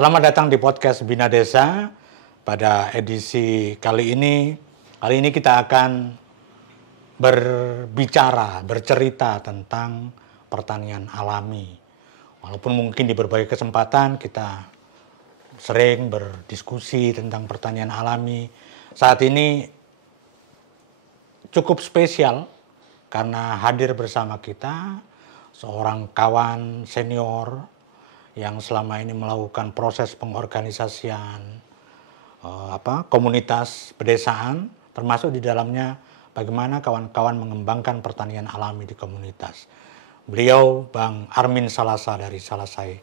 Selamat datang di podcast Bina Desa. Pada edisi kali ini kita akan bercerita tentang pertanian alami. Walaupun mungkin di berbagai kesempatan kita sering berdiskusi tentang pertanian alami, saat ini cukup spesial karena hadir bersama kita seorang kawan senior yang selama ini melakukan proses pengorganisasian komunitas pedesaan, termasuk di dalamnya bagaimana kawan-kawan mengembangkan pertanian alami di komunitas. Beliau Bang Armin Salasa dari Salasai,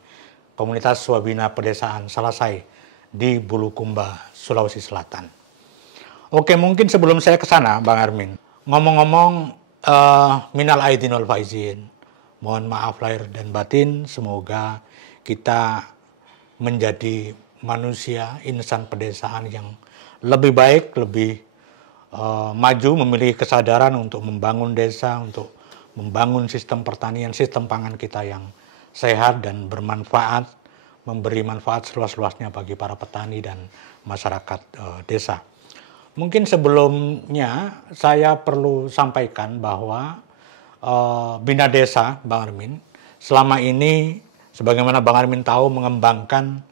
komunitas Swabina Pedesaan Salasai di Bulukumba, Sulawesi Selatan. Oke, mungkin sebelum saya ke sana, Bang Armin, ngomong-ngomong, minal aidin wal faizin, mohon maaf lahir dan batin, semoga kita menjadi manusia, insan pedesaan yang lebih baik, lebih maju, memiliki kesadaran untuk membangun desa, untuk membangun sistem pertanian, sistem pangan kita yang sehat dan bermanfaat, memberi manfaat seluas-luasnya bagi para petani dan masyarakat desa. Mungkin sebelumnya saya perlu sampaikan bahwa Bina Desa, Bang Armin, selama ini sebagaimana Bang Armin tahu mengembangkan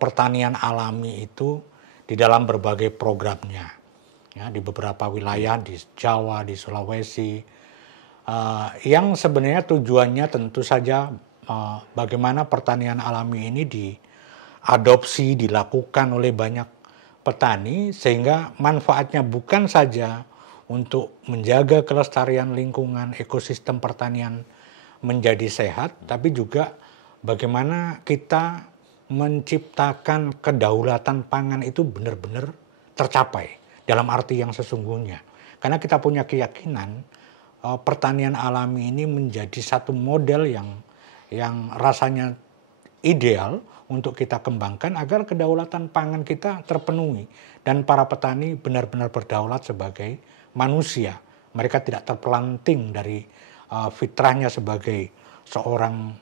pertanian alami itu di dalam berbagai programnya. Ya, di beberapa wilayah di Jawa, di Sulawesi, yang sebenarnya tujuannya tentu saja bagaimana pertanian alami ini diadopsi, dilakukan oleh banyak petani sehingga manfaatnya bukan saja untuk menjaga kelestarian lingkungan, ekosistem pertanian menjadi sehat, tapi juga bagaimana kita menciptakan kedaulatan pangan itu benar-benar tercapai dalam arti yang sesungguhnya. Karena kita punya keyakinan pertanian alami ini menjadi satu model yang rasanya ideal untuk kita kembangkan agar kedaulatan pangan kita terpenuhi dan para petani benar-benar berdaulat sebagai manusia. Mereka tidak terpelanting dari fitrahnya sebagai seorang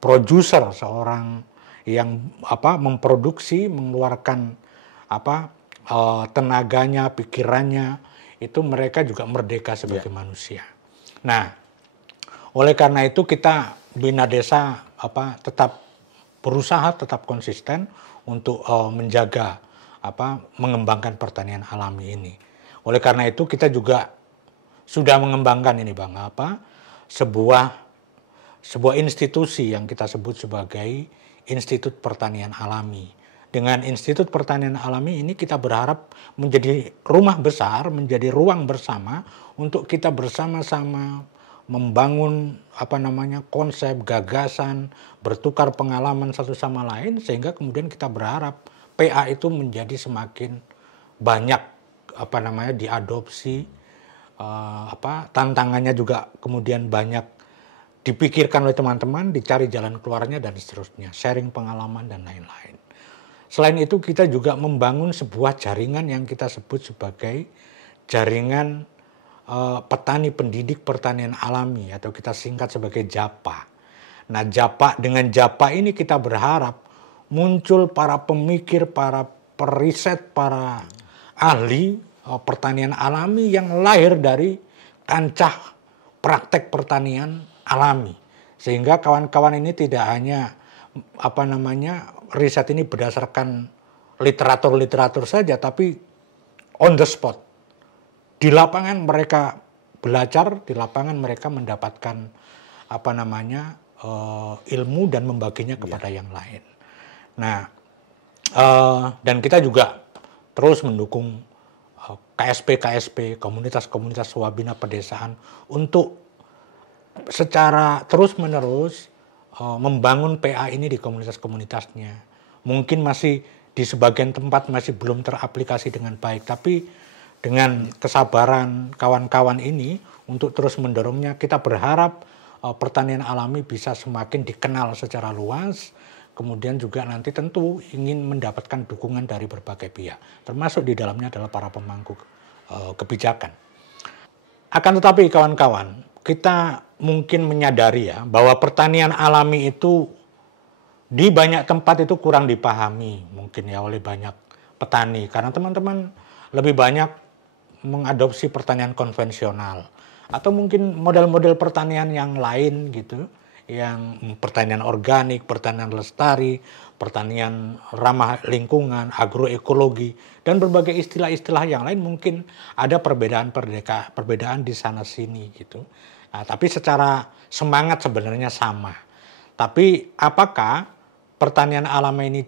produser, seorang yang memproduksi, mengeluarkan tenaganya, pikirannya, itu mereka juga merdeka sebagai manusia. Nah, oleh karena itu kita Bina Desa tetap berusaha, tetap konsisten untuk menjaga mengembangkan pertanian alami ini. Oleh karena itu kita juga sudah mengembangkan ini Bang, sebuah institusi yang kita sebut sebagai Institut Pertanian Alami. Dengan Institut Pertanian Alami ini kita berharap menjadi rumah besar, menjadi ruang bersama untuk kita bersama-sama membangun konsep, gagasan, bertukar pengalaman satu sama lain sehingga kemudian kita berharap PA itu menjadi semakin banyak diadopsi, tantangannya juga kemudian banyak dipikirkan oleh teman-teman, dicari jalan keluarnya dan seterusnya, sharing pengalaman dan lain-lain. Selain itu kita juga membangun sebuah jaringan yang kita sebut sebagai jaringan petani pendidik pertanian alami atau kita singkat sebagai JAPA. Nah, dengan JAPA ini kita berharap muncul para pemikir, para periset, para ahli pertanian alami yang lahir dari kancah praktek pertanian alami. Sehingga kawan-kawan ini tidak hanya riset ini berdasarkan literatur saja, tapi on the spot. Di lapangan mereka belajar, di lapangan mereka mendapatkan ilmu dan membaginya kepada yang lain. Nah, dan kita juga terus mendukung KSP, komunitas-komunitas Swabina Pedesaan untuk secara terus-menerus membangun PA ini di komunitas-komunitasnya. Mungkin masih di sebagian tempat masih belum teraplikasi dengan baik, tapi dengan kesabaran kawan-kawan ini untuk terus mendorongnya, kita berharap pertanian alami bisa semakin dikenal secara luas, kemudian juga nanti tentu ingin mendapatkan dukungan dari berbagai pihak, termasuk di dalamnya adalah para pemangku kebijakan. Akan tetapi kawan-kawan, kita mungkin menyadari bahwa pertanian alami itu di banyak tempat itu kurang dipahami mungkin ya oleh banyak petani karena teman-teman lebih banyak mengadopsi pertanian konvensional atau mungkin model-model pertanian yang lain gitu, yang pertanian organik, pertanian lestari, pertanian ramah lingkungan, agroekologi dan berbagai istilah-istilah yang lain mungkin ada perbedaan di sana sini gitu. Nah, tapi secara semangat sebenarnya sama. Tapi apakah pertanian alami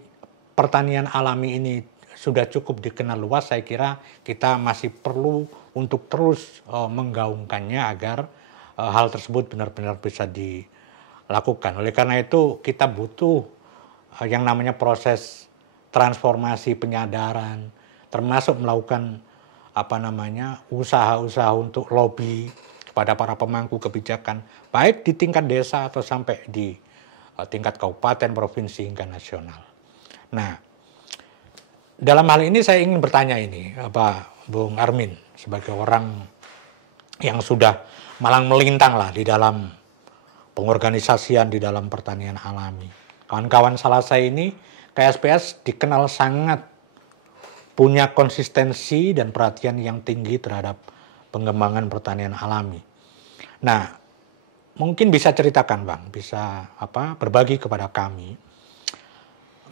ini sudah cukup dikenal luas? Saya kira kita masih perlu untuk terus menggaungkannya agar hal tersebut benar-benar bisa dilakukan. Oleh karena itu kita butuh yang namanya proses transformasi penyadaran, termasuk melakukan usaha-usaha untuk lobby kepada para pemangku kebijakan, baik di tingkat desa atau sampai di tingkat kabupaten, provinsi hingga nasional. Nah, dalam hal ini saya ingin bertanya ini, Bung Armin, sebagai orang yang sudah malang melintang lah di dalam pengorganisasian di dalam pertanian alami. Kawan-kawan Salasa ini, KSPS dikenal sangat punya konsistensi dan perhatian yang tinggi terhadap pengembangan pertanian alami. Nah, mungkin bisa ceritakan Bang, bisa berbagi kepada kami.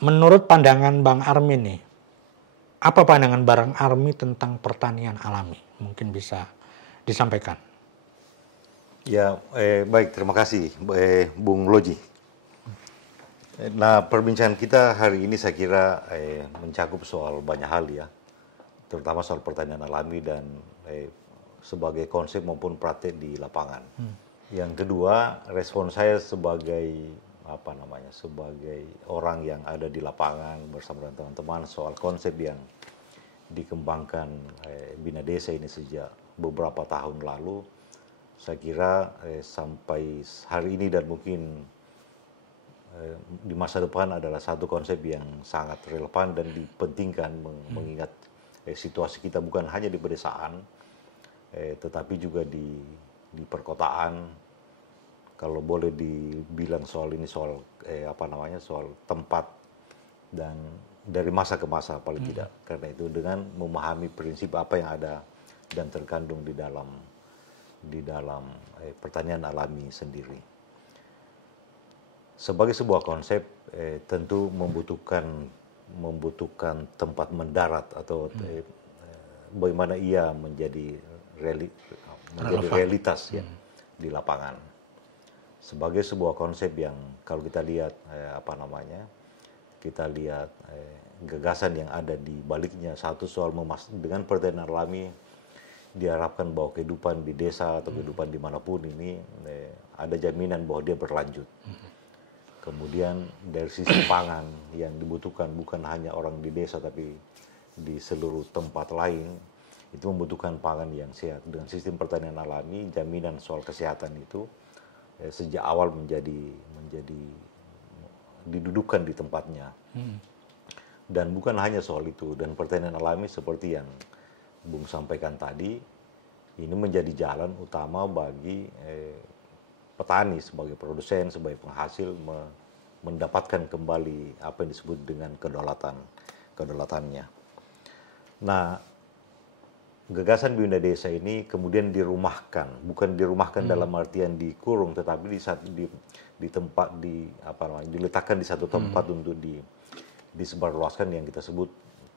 Menurut pandangan Bang Armin nih, apa pandangan Bang Armin tentang pertanian alami? Mungkin bisa disampaikan. Ya, baik, terima kasih Bung Loji. Nah, perbincangan kita hari ini saya kira mencakup soal banyak hal ya, terutama soal pertanian alami dan sebagai konsep maupun praktek di lapangan. Yang kedua, respon saya sebagai sebagai orang yang ada di lapangan bersama dengan teman-teman soal konsep yang dikembangkan Bina Desa ini sejak beberapa tahun lalu, saya kira sampai hari ini dan mungkin di masa depan adalah satu konsep yang sangat relevan dan dipentingkan mengingat situasi kita bukan hanya di pedesaan, tetapi juga di perkotaan. Kalau boleh dibilang soal ini soal soal tempat dan dari masa ke masa paling tidak. Karena itu dengan memahami prinsip apa yang ada dan terkandung di dalam pertanian alami sendiri. Sebagai sebuah konsep tentu membutuhkan tempat mendarat atau bagaimana ia menjadi realitas ya di lapangan. Sebagai sebuah konsep yang kalau kita lihat gagasan yang ada di baliknya, satu soal dengan pertanian alami diharapkan bahwa kehidupan di desa atau kehidupan dimanapun ini ada jaminan bahwa dia berlanjut. Kemudian dari sisi pangan yang dibutuhkan bukan hanya orang di desa tapi di seluruh tempat lain, itu membutuhkan pangan yang sehat. Dengan sistem pertanian alami, jaminan soal kesehatan itu sejak awal menjadi didudukan di tempatnya. Dan bukan hanya soal itu, dan pertanian alami seperti yang Bung sampaikan tadi, ini menjadi jalan utama bagi petani sebagai produsen, sebagai penghasil mendapatkan kembali apa yang disebut dengan kedaulatannya. Nah, gagasan Bina Desa ini kemudian dirumahkan, bukan dirumahkan dalam artian dikurung, tetapi diletakkan di satu tempat untuk disebarluaskan yang kita sebut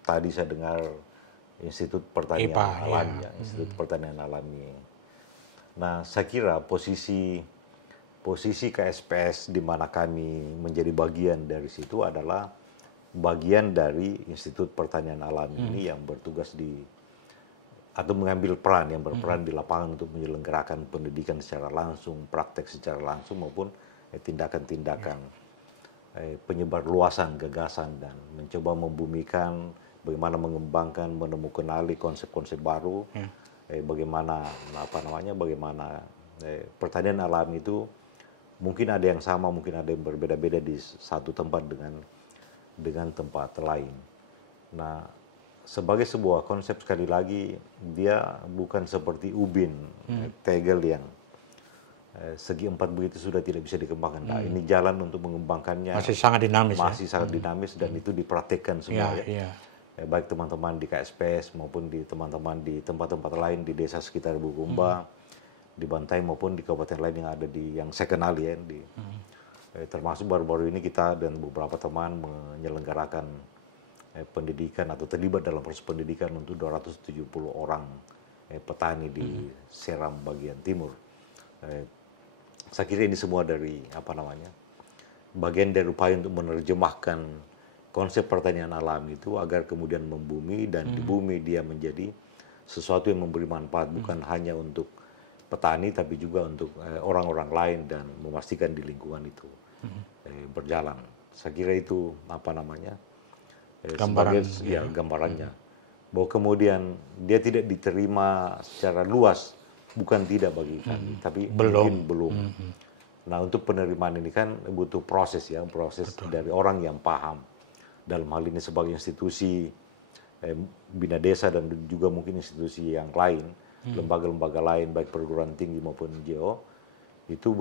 tadi saya dengar Institut Pertanian Alami, ya. Institut Pertanian Alami. Nah, saya kira posisi KSPS di mana kami menjadi bagian dari situ adalah bagian dari Institut Pertanian Alami ini yang bertugas atau mengambil peran yang berperan di lapangan untuk menyelenggarakan pendidikan secara langsung, praktek secara langsung maupun tindakan-tindakan penyebarluasan gagasan dan mencoba membumikan bagaimana mengembangkan, menemukan konsep-konsep baru, bagaimana pertanian alami itu mungkin ada yang sama, mungkin ada yang berbeda-beda di satu tempat dengan tempat lain. Nah, sebagai sebuah konsep sekali lagi dia bukan seperti ubin, tegel yang segi empat begitu sudah tidak bisa dikembangkan. Nah, ini jalan untuk mengembangkannya Masih sangat dinamis. masih sangat dinamis dan itu dipraktekkan semua Iya. Baik teman-teman di KSPS maupun di teman-teman di tempat-tempat lain di desa sekitar Bugumba, di Bantai maupun di kabupaten lain yang ada di yang saya kenal ya termasuk baru-baru ini kita dan beberapa teman menyelenggarakan pendidikan atau terlibat dalam proses pendidikan untuk 270 orang petani di Seram bagian timur. Saya kira ini semua dari bagian dari upaya untuk menerjemahkan konsep pertanian alami itu agar kemudian membumi dan di bumi dia menjadi sesuatu yang memberi manfaat bukan hanya untuk petani tapi juga untuk orang-orang lain dan memastikan di lingkungan itu berjalan. Saya kira itu gambarannya bahwa kemudian dia tidak diterima secara luas bukan tidak bagi kami tapi belum. Nah untuk penerimaan ini kan butuh proses dari orang yang paham dalam hal ini sebagai institusi bina desa dan juga mungkin institusi yang lain, lembaga-lembaga lain baik perguruan tinggi maupun NGO itu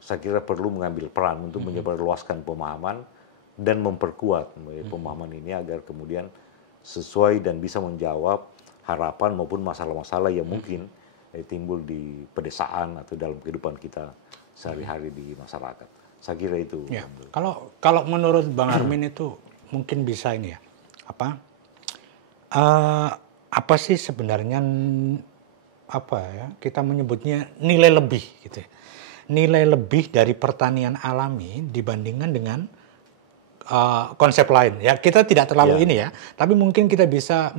saya kira perlu mengambil peran untuk menyebarluaskan pemahaman dan memperkuat pemahaman ini agar kemudian sesuai dan bisa menjawab harapan maupun masalah-masalah yang mungkin timbul di pedesaan atau dalam kehidupan kita sehari-hari di masyarakat. Saya kira itu. Ya. Kalau menurut Bang Armin itu mungkin bisa ini ya. Apa sih sebenarnya kita menyebutnya nilai lebih gitu ya. Nilai lebih dari pertanian alami dibandingkan dengan konsep lain ya. Kita tidak terlalu ini ya, tapi mungkin kita bisa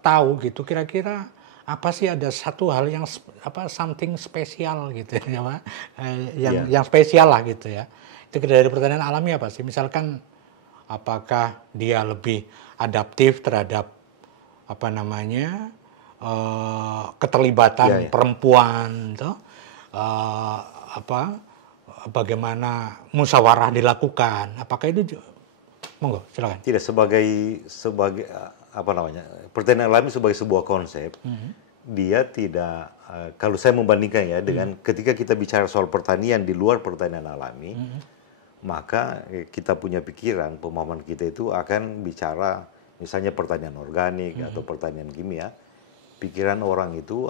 tahu gitu kira-kira apa sih ada satu hal yang something spesial gitu ya, yang spesial lah gitu ya. Itu dari pertanian alami apa sih? Misalkan apakah dia lebih adaptif terhadap keterlibatan perempuan tuh, bagaimana musyawarah dilakukan? Apakah itu monggo silakan. Tidak sebagai pertanian alami sebagai sebuah konsep, dia tidak kalau saya membandingkan ya dengan ketika kita bicara soal pertanian di luar pertanian alami, maka kita punya pikiran, pemahaman kita itu akan bicara misalnya pertanian organik atau pertanian kimia. Pikiran orang itu,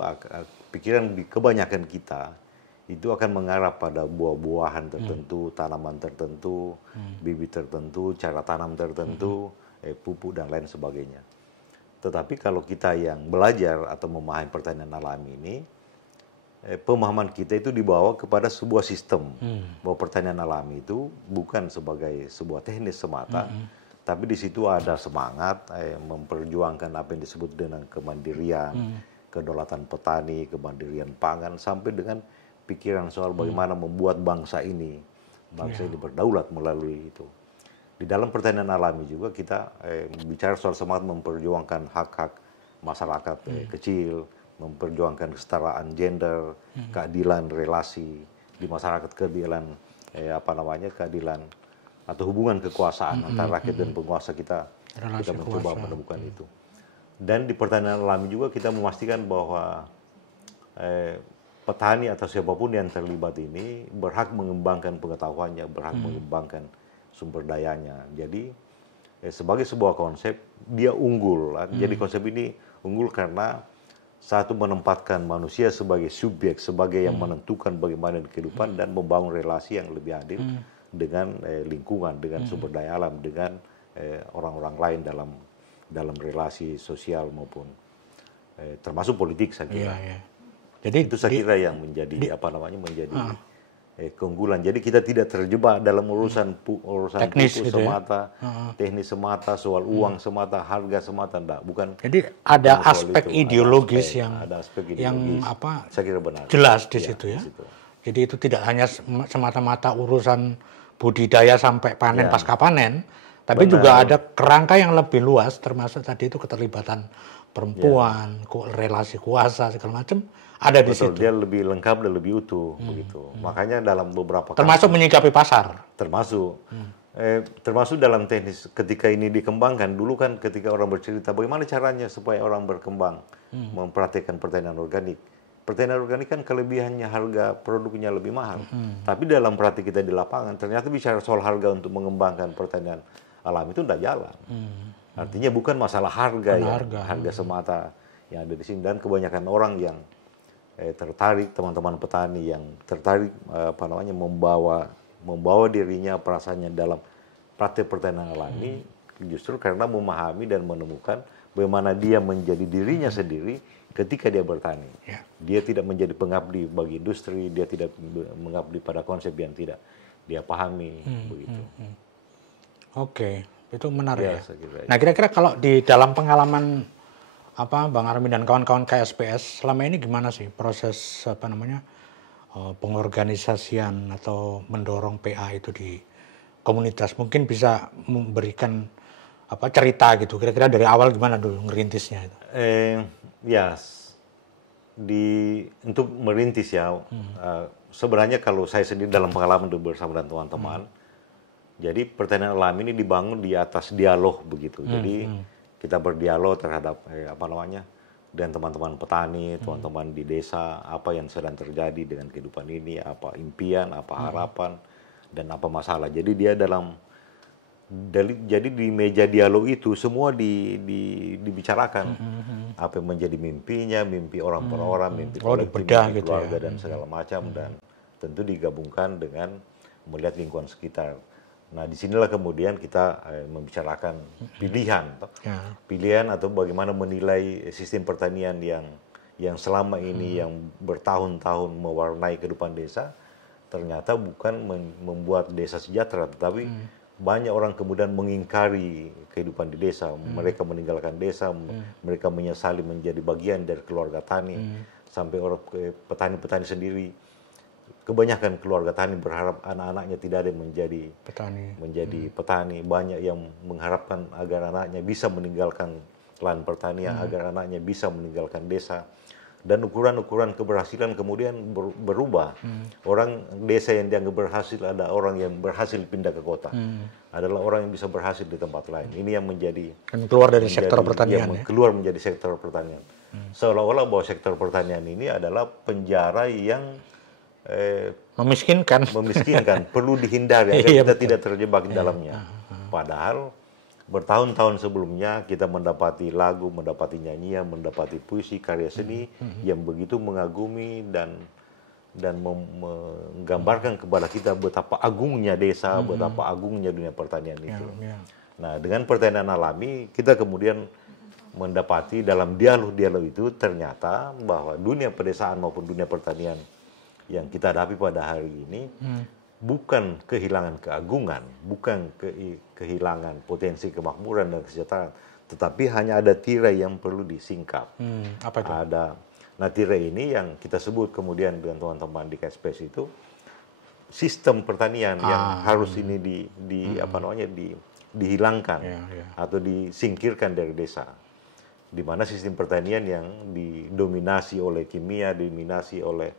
pikiran di kebanyakan kita itu akan mengarah pada buah-buahan tertentu, tanaman tertentu, bibit tertentu, cara tanam tertentu, pupuk dan lain sebagainya. Tetapi kalau kita yang belajar atau memahami pertanian alami ini, pemahaman kita itu dibawa kepada sebuah sistem bahwa pertanian alami itu bukan sebagai sebuah teknis semata, tapi di situ ada semangat memperjuangkan apa yang disebut dengan kemandirian, kedaulatan petani, kemandirian pangan, sampai dengan pikiran soal bagaimana membuat bangsa ini berdaulat melalui itu. Di dalam pertanian alami juga kita bicara soal semangat memperjuangkan hak-hak masyarakat kecil, memperjuangkan kesetaraan gender, keadilan relasi di masyarakat, keadilan keadilan atau hubungan kekuasaan antara rakyat dan penguasa kita mencoba menemukan itu. Dan di pertanian alami juga kita memastikan bahwa petani atau siapapun yang terlibat ini berhak mengembangkan pengetahuannya, berhak mengembangkan sumber dayanya. Jadi sebagai sebuah konsep dia unggul. Jadi konsep ini unggul karena satu menempatkan manusia sebagai subjek, sebagai yang menentukan bagaimana kehidupan dan membangun relasi yang lebih adil dengan lingkungan, dengan sumber daya alam, dengan orang-orang lain dalam relasi sosial maupun termasuk politik saya kira. Jadi itu saya kira yang menjadi keunggulan. Jadi kita tidak terjebak dalam urusan teknis gitu semata, teknis semata, soal uang semata, harga semata, enggak. Bukan. Jadi ada aspek ideologis yang saya kira benar. Jelas di situ ya. Jadi itu tidak hanya semata-mata urusan budidaya sampai panen pasca panen, tapi juga ada kerangka yang lebih luas, termasuk tadi itu keterlibatan perempuan, relasi kuasa segala macam. Ada di situ. Dia lebih lengkap dan lebih utuh begitu. Makanya dalam beberapa termasuk menyikapi pasar. Termasuk dalam teknis ketika ini dikembangkan dulu kan ketika orang bercerita bagaimana caranya supaya orang berkembang mempraktikkan pertanian organik. pertanian organik kan kelebihannya harga produknya lebih mahal. Tapi dalam praktik kita di lapangan, ternyata bicara soal harga untuk mengembangkan pertanian alami itu tidak jalan. Artinya bukan masalah harga harga semata yang ada di sini, dan kebanyakan orang yang tertarik, teman-teman petani yang tertarik membawa dirinya perasaannya dalam praktik pertanian alami justru karena memahami dan menemukan bagaimana dia menjadi dirinya sendiri ketika dia bertani. Dia tidak menjadi pengabdi bagi industri, dia tidak mengabdi pada konsep yang tidak dia pahami, begitu. Oke, itu menarik ya. Kira-kira. Nah, kira-kira kalau di dalam pengalaman Bang Armin dan kawan-kawan KSPS selama ini gimana sih proses pengorganisasian atau mendorong PA itu di komunitas? Mungkin bisa memberikan cerita gitu. Kira-kira dari awal gimana dulu ngerintisnya itu? Untuk merintis ya, sebenarnya kalau saya sendiri dalam pengalaman bersama dengan teman-teman, jadi pertanian alami ini dibangun di atas dialog begitu. Jadi kita berdialog terhadap dengan teman-teman petani, teman-teman di desa, apa yang sedang terjadi dengan kehidupan ini, apa impian, apa harapan, dan apa masalah. Jadi dia jadi di meja dialog itu semua dibicarakan apa yang menjadi mimpinya, mimpi orang per orang, mimpi kolektif, mimpi keluarga dan segala macam, dan tentu digabungkan dengan melihat lingkungan sekitar. Nah, disinilah kemudian kita membicarakan pilihan atau bagaimana menilai sistem pertanian yang selama ini yang bertahun-tahun mewarnai kehidupan desa, ternyata bukan membuat desa sejahtera, tetapi banyak orang kemudian mengingkari kehidupan di desa. Mereka meninggalkan desa, mereka menyesali menjadi bagian dari keluarga tani. Sampai orang petani-petani sendiri, kebanyakan keluarga tani berharap anak-anaknya tidak ada yang menjadi petani. Banyak yang mengharapkan agar anaknya bisa meninggalkan lahan pertanian, agar anaknya bisa meninggalkan desa. Dan ukuran-ukuran keberhasilan kemudian berubah. Orang desa yang dianggap berhasil, ada orang yang berhasil pindah ke kota. Adalah orang yang bisa berhasil di tempat lain. Ini yang keluar dari sektor pertanian. Keluar menjadi sektor pertanian. Seolah-olah bahwa sektor pertanian ini adalah penjara yang memiskinkan, perlu dihindari agar kita tidak terjebak di dalamnya. Padahal bertahun-tahun sebelumnya kita mendapati lagu, mendapati nyanyian, mendapati puisi, karya seni yang begitu mengagumi dan menggambarkan kepada kita betapa agungnya desa, betapa agungnya dunia pertanian itu. Nah, dengan pertanian alami kita kemudian mendapati dalam dialog-dialog itu ternyata bahwa dunia pedesaan maupun dunia pertanian yang kita hadapi pada hari ini bukan kehilangan keagungan, bukan kehilangan potensi kemakmuran dan kesejahteraan, tetapi hanya ada tirai yang perlu disingkap. Apa itu? Nah, tirai ini yang kita sebut kemudian dengan teman-teman di KSPS itu sistem pertanian yang harus ini dihilangkan atau disingkirkan dari desa. Di mana sistem pertanian yang didominasi oleh kimia, didominasi oleh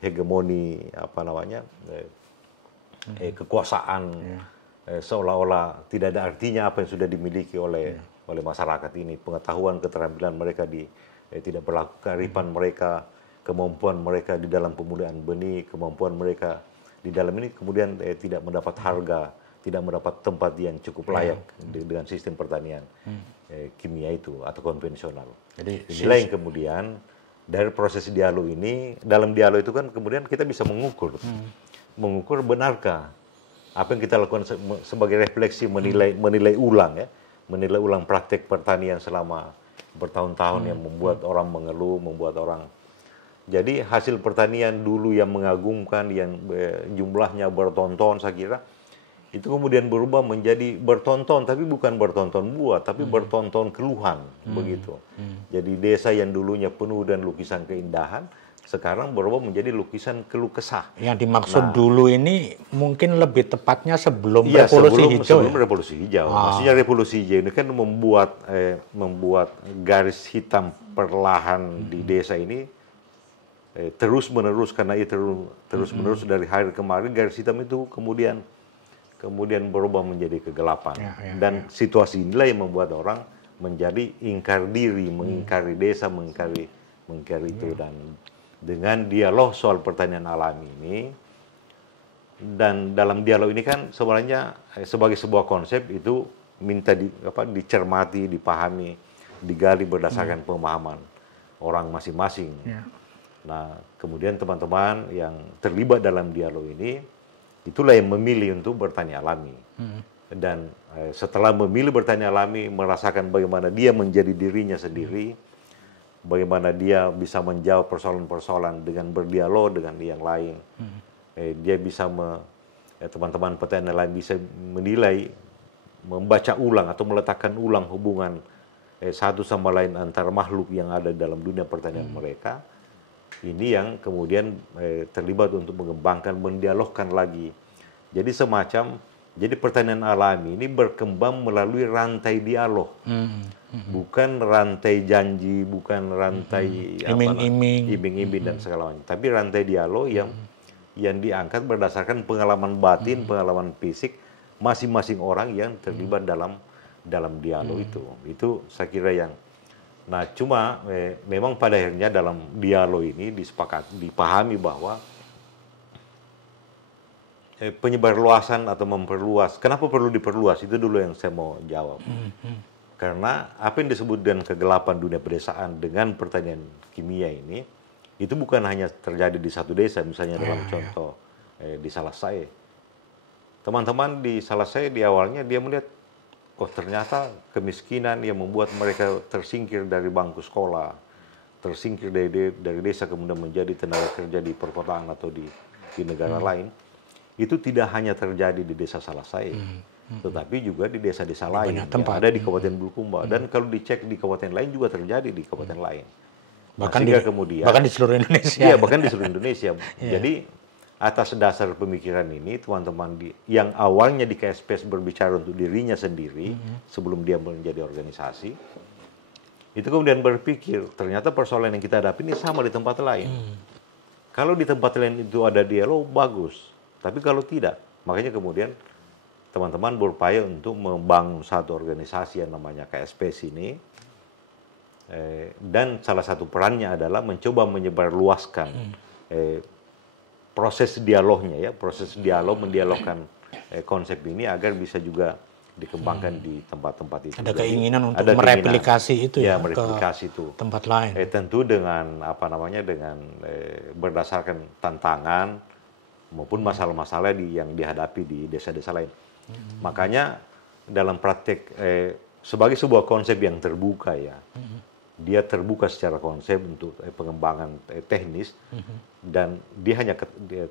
hegemoni kekuasaan, seolah-olah tidak ada artinya apa yang sudah dimiliki oleh masyarakat ini. Pengetahuan, keterampilan mereka tidak berlaku, kearifan mereka, kemampuan mereka di dalam pemulihan benih, kemampuan mereka di dalam ini kemudian tidak mendapat harga, tidak mendapat tempat yang cukup layak dengan sistem pertanian kimia itu atau konvensional. Jadi inilah yang kemudian dari proses dialog ini, dalam dialog itu kan kemudian kita bisa mengukur benarkah apa yang kita lakukan sebagai refleksi, menilai ulang praktek pertanian selama bertahun-tahun yang membuat orang mengeluh, membuat orang. Jadi hasil pertanian dulu yang mengagumkan, yang jumlahnya bertonton, saya kira itu kemudian berubah menjadi bertonton, tapi bukan bertonton buah, tapi bertonton keluhan, begitu. Jadi desa yang dulunya penuh dan lukisan keindahan, sekarang berubah menjadi lukisan keluh kesah. Yang dimaksud dulu ini mungkin lebih tepatnya sebelum revolusi hijau. Sebelum revolusi hijau. Maksudnya revolusi hijau ini kan membuat garis hitam perlahan di desa ini terus menerus, karena itu terus menerus dari hari kemarin garis hitam itu kemudian berubah menjadi kegelapan. Dan situasi inilah yang membuat orang menjadi ingkar diri, mengingkari desa, mengingkari mengcare itu. Dan dengan dialog soal pertanian alami ini, dan dalam dialog ini kan sebenarnya sebagai sebuah konsep itu minta dicermati, dipahami, digali berdasarkan pemahaman orang masing-masing. Nah, kemudian teman-teman yang terlibat dalam dialog ini, itulah yang memilih untuk bertani alami. Dan setelah memilih bertani alami, merasakan bagaimana dia menjadi dirinya sendiri, bagaimana dia bisa menjawab persoalan-persoalan dengan berdialog dengan yang lain. Dia bisa, teman-teman petani lain bisa menilai, membaca ulang atau meletakkan ulang hubungan satu sama lain antara makhluk yang ada dalam dunia pertanian mereka. Ini yang kemudian terlibat untuk mengembangkan, mendialogkan lagi. Jadi jadi pertanian alami ini berkembang melalui rantai dialog. Bukan rantai janji, bukan rantai iming-iming dan segala macam. Tapi rantai dialog yang diangkat berdasarkan pengalaman batin, pengalaman fisik masing-masing orang yang terlibat dalam dialog itu. Itu saya kira yang. Nah, cuma memang pada akhirnya dalam dialog ini dipahami bahwa penyebarluasan atau memperluas. Kenapa perlu diperluas? Itu dulu yang saya mau jawab. Karena apa yang disebut dengan kegelapan dunia pedesaan dengan pertanian kimia ini, itu bukan hanya terjadi di satu desa, misalnya dalam contoh di Salasai. Teman-teman di Salasai di awalnya dia melihat, oh ternyata kemiskinan yang membuat mereka tersingkir dari bangku sekolah, tersingkir dari desa kemudian menjadi tenaga kerja di perkotaan atau di negara lain, itu tidak hanya terjadi di desa Salasai, tetapi juga di desa-desa lain yang ada di Kabupaten Bulukumba. Dan kalau dicek di kabupaten lain juga terjadi di kabupaten lain. Bahkan di seluruh Indonesia. Iya, bahkan di seluruh Indonesia. Jadi atas dasar pemikiran ini, teman-teman yang awalnya di KSPS berbicara untuk dirinya sendiri sebelum dia menjadi organisasi, itu kemudian berpikir ternyata persoalan yang kita hadapi ini sama di tempat lain. Kalau di tempat lain itu ada dialog, bagus. Tapi kalau tidak, makanya kemudian teman-teman berupaya untuk membangun satu organisasi yang namanya KSPS ini. Dan salah satu perannya adalah mencoba menyebarluaskan proses dialognya, proses dialog, mendialogkan konsep ini agar bisa juga dikembangkan di tempat-tempat itu. Ada keinginan untuk mereplikasi itu mereplikasi itu tempat lain. Tentu dengan dengan berdasarkan tantangan maupun masalah-masalah yang dihadapi di desa-desa lain. Makanya dalam praktek sebagai sebuah konsep yang terbuka dia terbuka secara konsep untuk pengembangan teknis, dan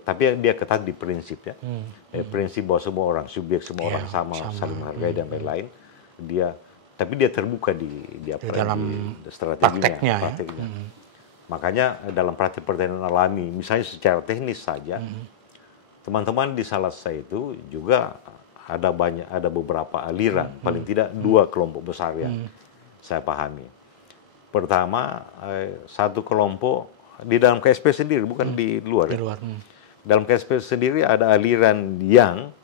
tapi dia ketat di prinsip prinsip bahwa semua orang subjek, semua orang sama, saling menghargai dan lain-lain. Tapi dia terbuka di dalam strateginya, prakteknya. Makanya dalam praktek pertanian alami, misalnya secara teknis saja, teman-teman di Salasai itu juga ada beberapa aliran, paling tidak 2 kelompok besar yang saya pahami. Pertama, satu kelompok di dalam KSP sendiri, bukan di luar. Dalam KSP sendiri ada aliran yang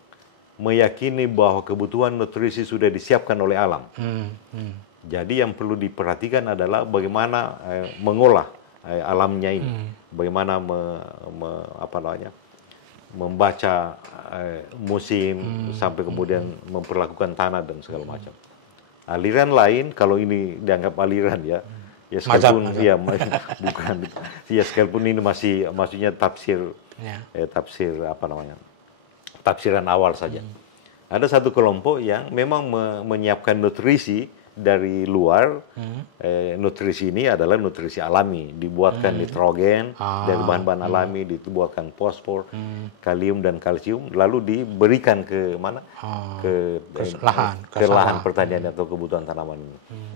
meyakini bahwa kebutuhan nutrisi sudah disiapkan oleh alam. Jadi yang perlu diperhatikan adalah bagaimana mengolah alamnya ini, bagaimana membaca musim sampai kemudian memperlakukan tanah dan segala macam. Aliran lain, kalau ini dianggap aliran sekalipun bukan, sekalipun ini maksudnya tafsiran awal saja. Ada satu kelompok yang memang menyiapkan nutrisi dari luar. Nutrisi ini adalah nutrisi alami, dibuatkan nitrogen dari bahan-bahan alami, dibuatkan fosfor, kalium dan kalsium, lalu diberikan ke mana? Ke lahan pertanian atau kebutuhan tanaman.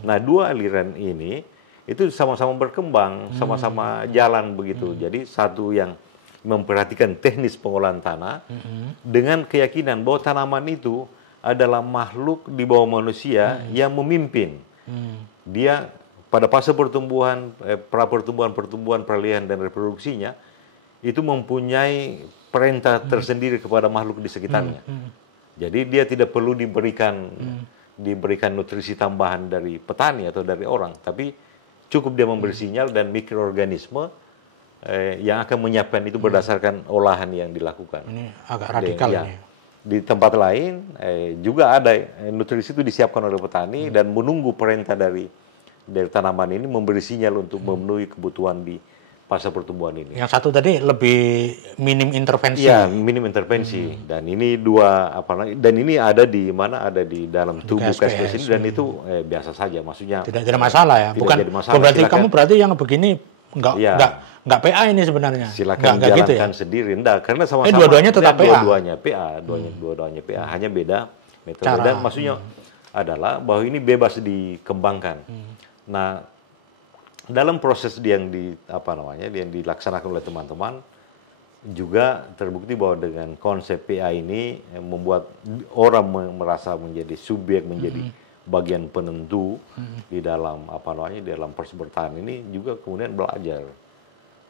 Nah, 2 aliran ini itu sama-sama berkembang, sama-sama jalan begitu. Jadi satu yang memperhatikan teknis pengolahan tanah dengan keyakinan bahwa tanaman itu adalah makhluk di bawah manusia yang memimpin. Dia pada fase pertumbuhan, pertumbuhan, peralihan dan reproduksinya itu mempunyai perintah tersendiri kepada makhluk di sekitarnya. Jadi dia tidak perlu diberikan nutrisi tambahan dari petani atau dari orang, tapi cukup dia memberi sinyal dan mikroorganisme yang akan menyiapkan itu berdasarkan olahan yang dilakukan. Ini agak radikal ya. ini. Di tempat lain juga ada nutrisi itu disiapkan oleh petani dan menunggu perintah dari tanaman ini memberi sinyal untuk memenuhi kebutuhan di fase pertumbuhan ini. Yang satu tadi lebih minim intervensi. Ya, minim intervensi. Dan ini dan ini ada di mana? Ada di dalam tubuh KSPS ini dan itu biasa saja, maksudnya tidak masalah ya. Bukan berarti kamu berarti yang begini enggak PA ini sebenarnya. Silakan enggak jalankan gitu ya? Sendiri, enggak, karena sama-sama dua-duanya tetap PA. Dua-duanya PA, hanya beda metode. Dan maksudnya adalah bahwa ini bebas dikembangkan. Nah, dalam proses yang dilaksanakan oleh teman-teman juga terbukti bahwa dengan konsep PA ini membuat orang merasa menjadi subjek, menjadi bagian penentu di dalam dalam proses bertahan ini, juga kemudian belajar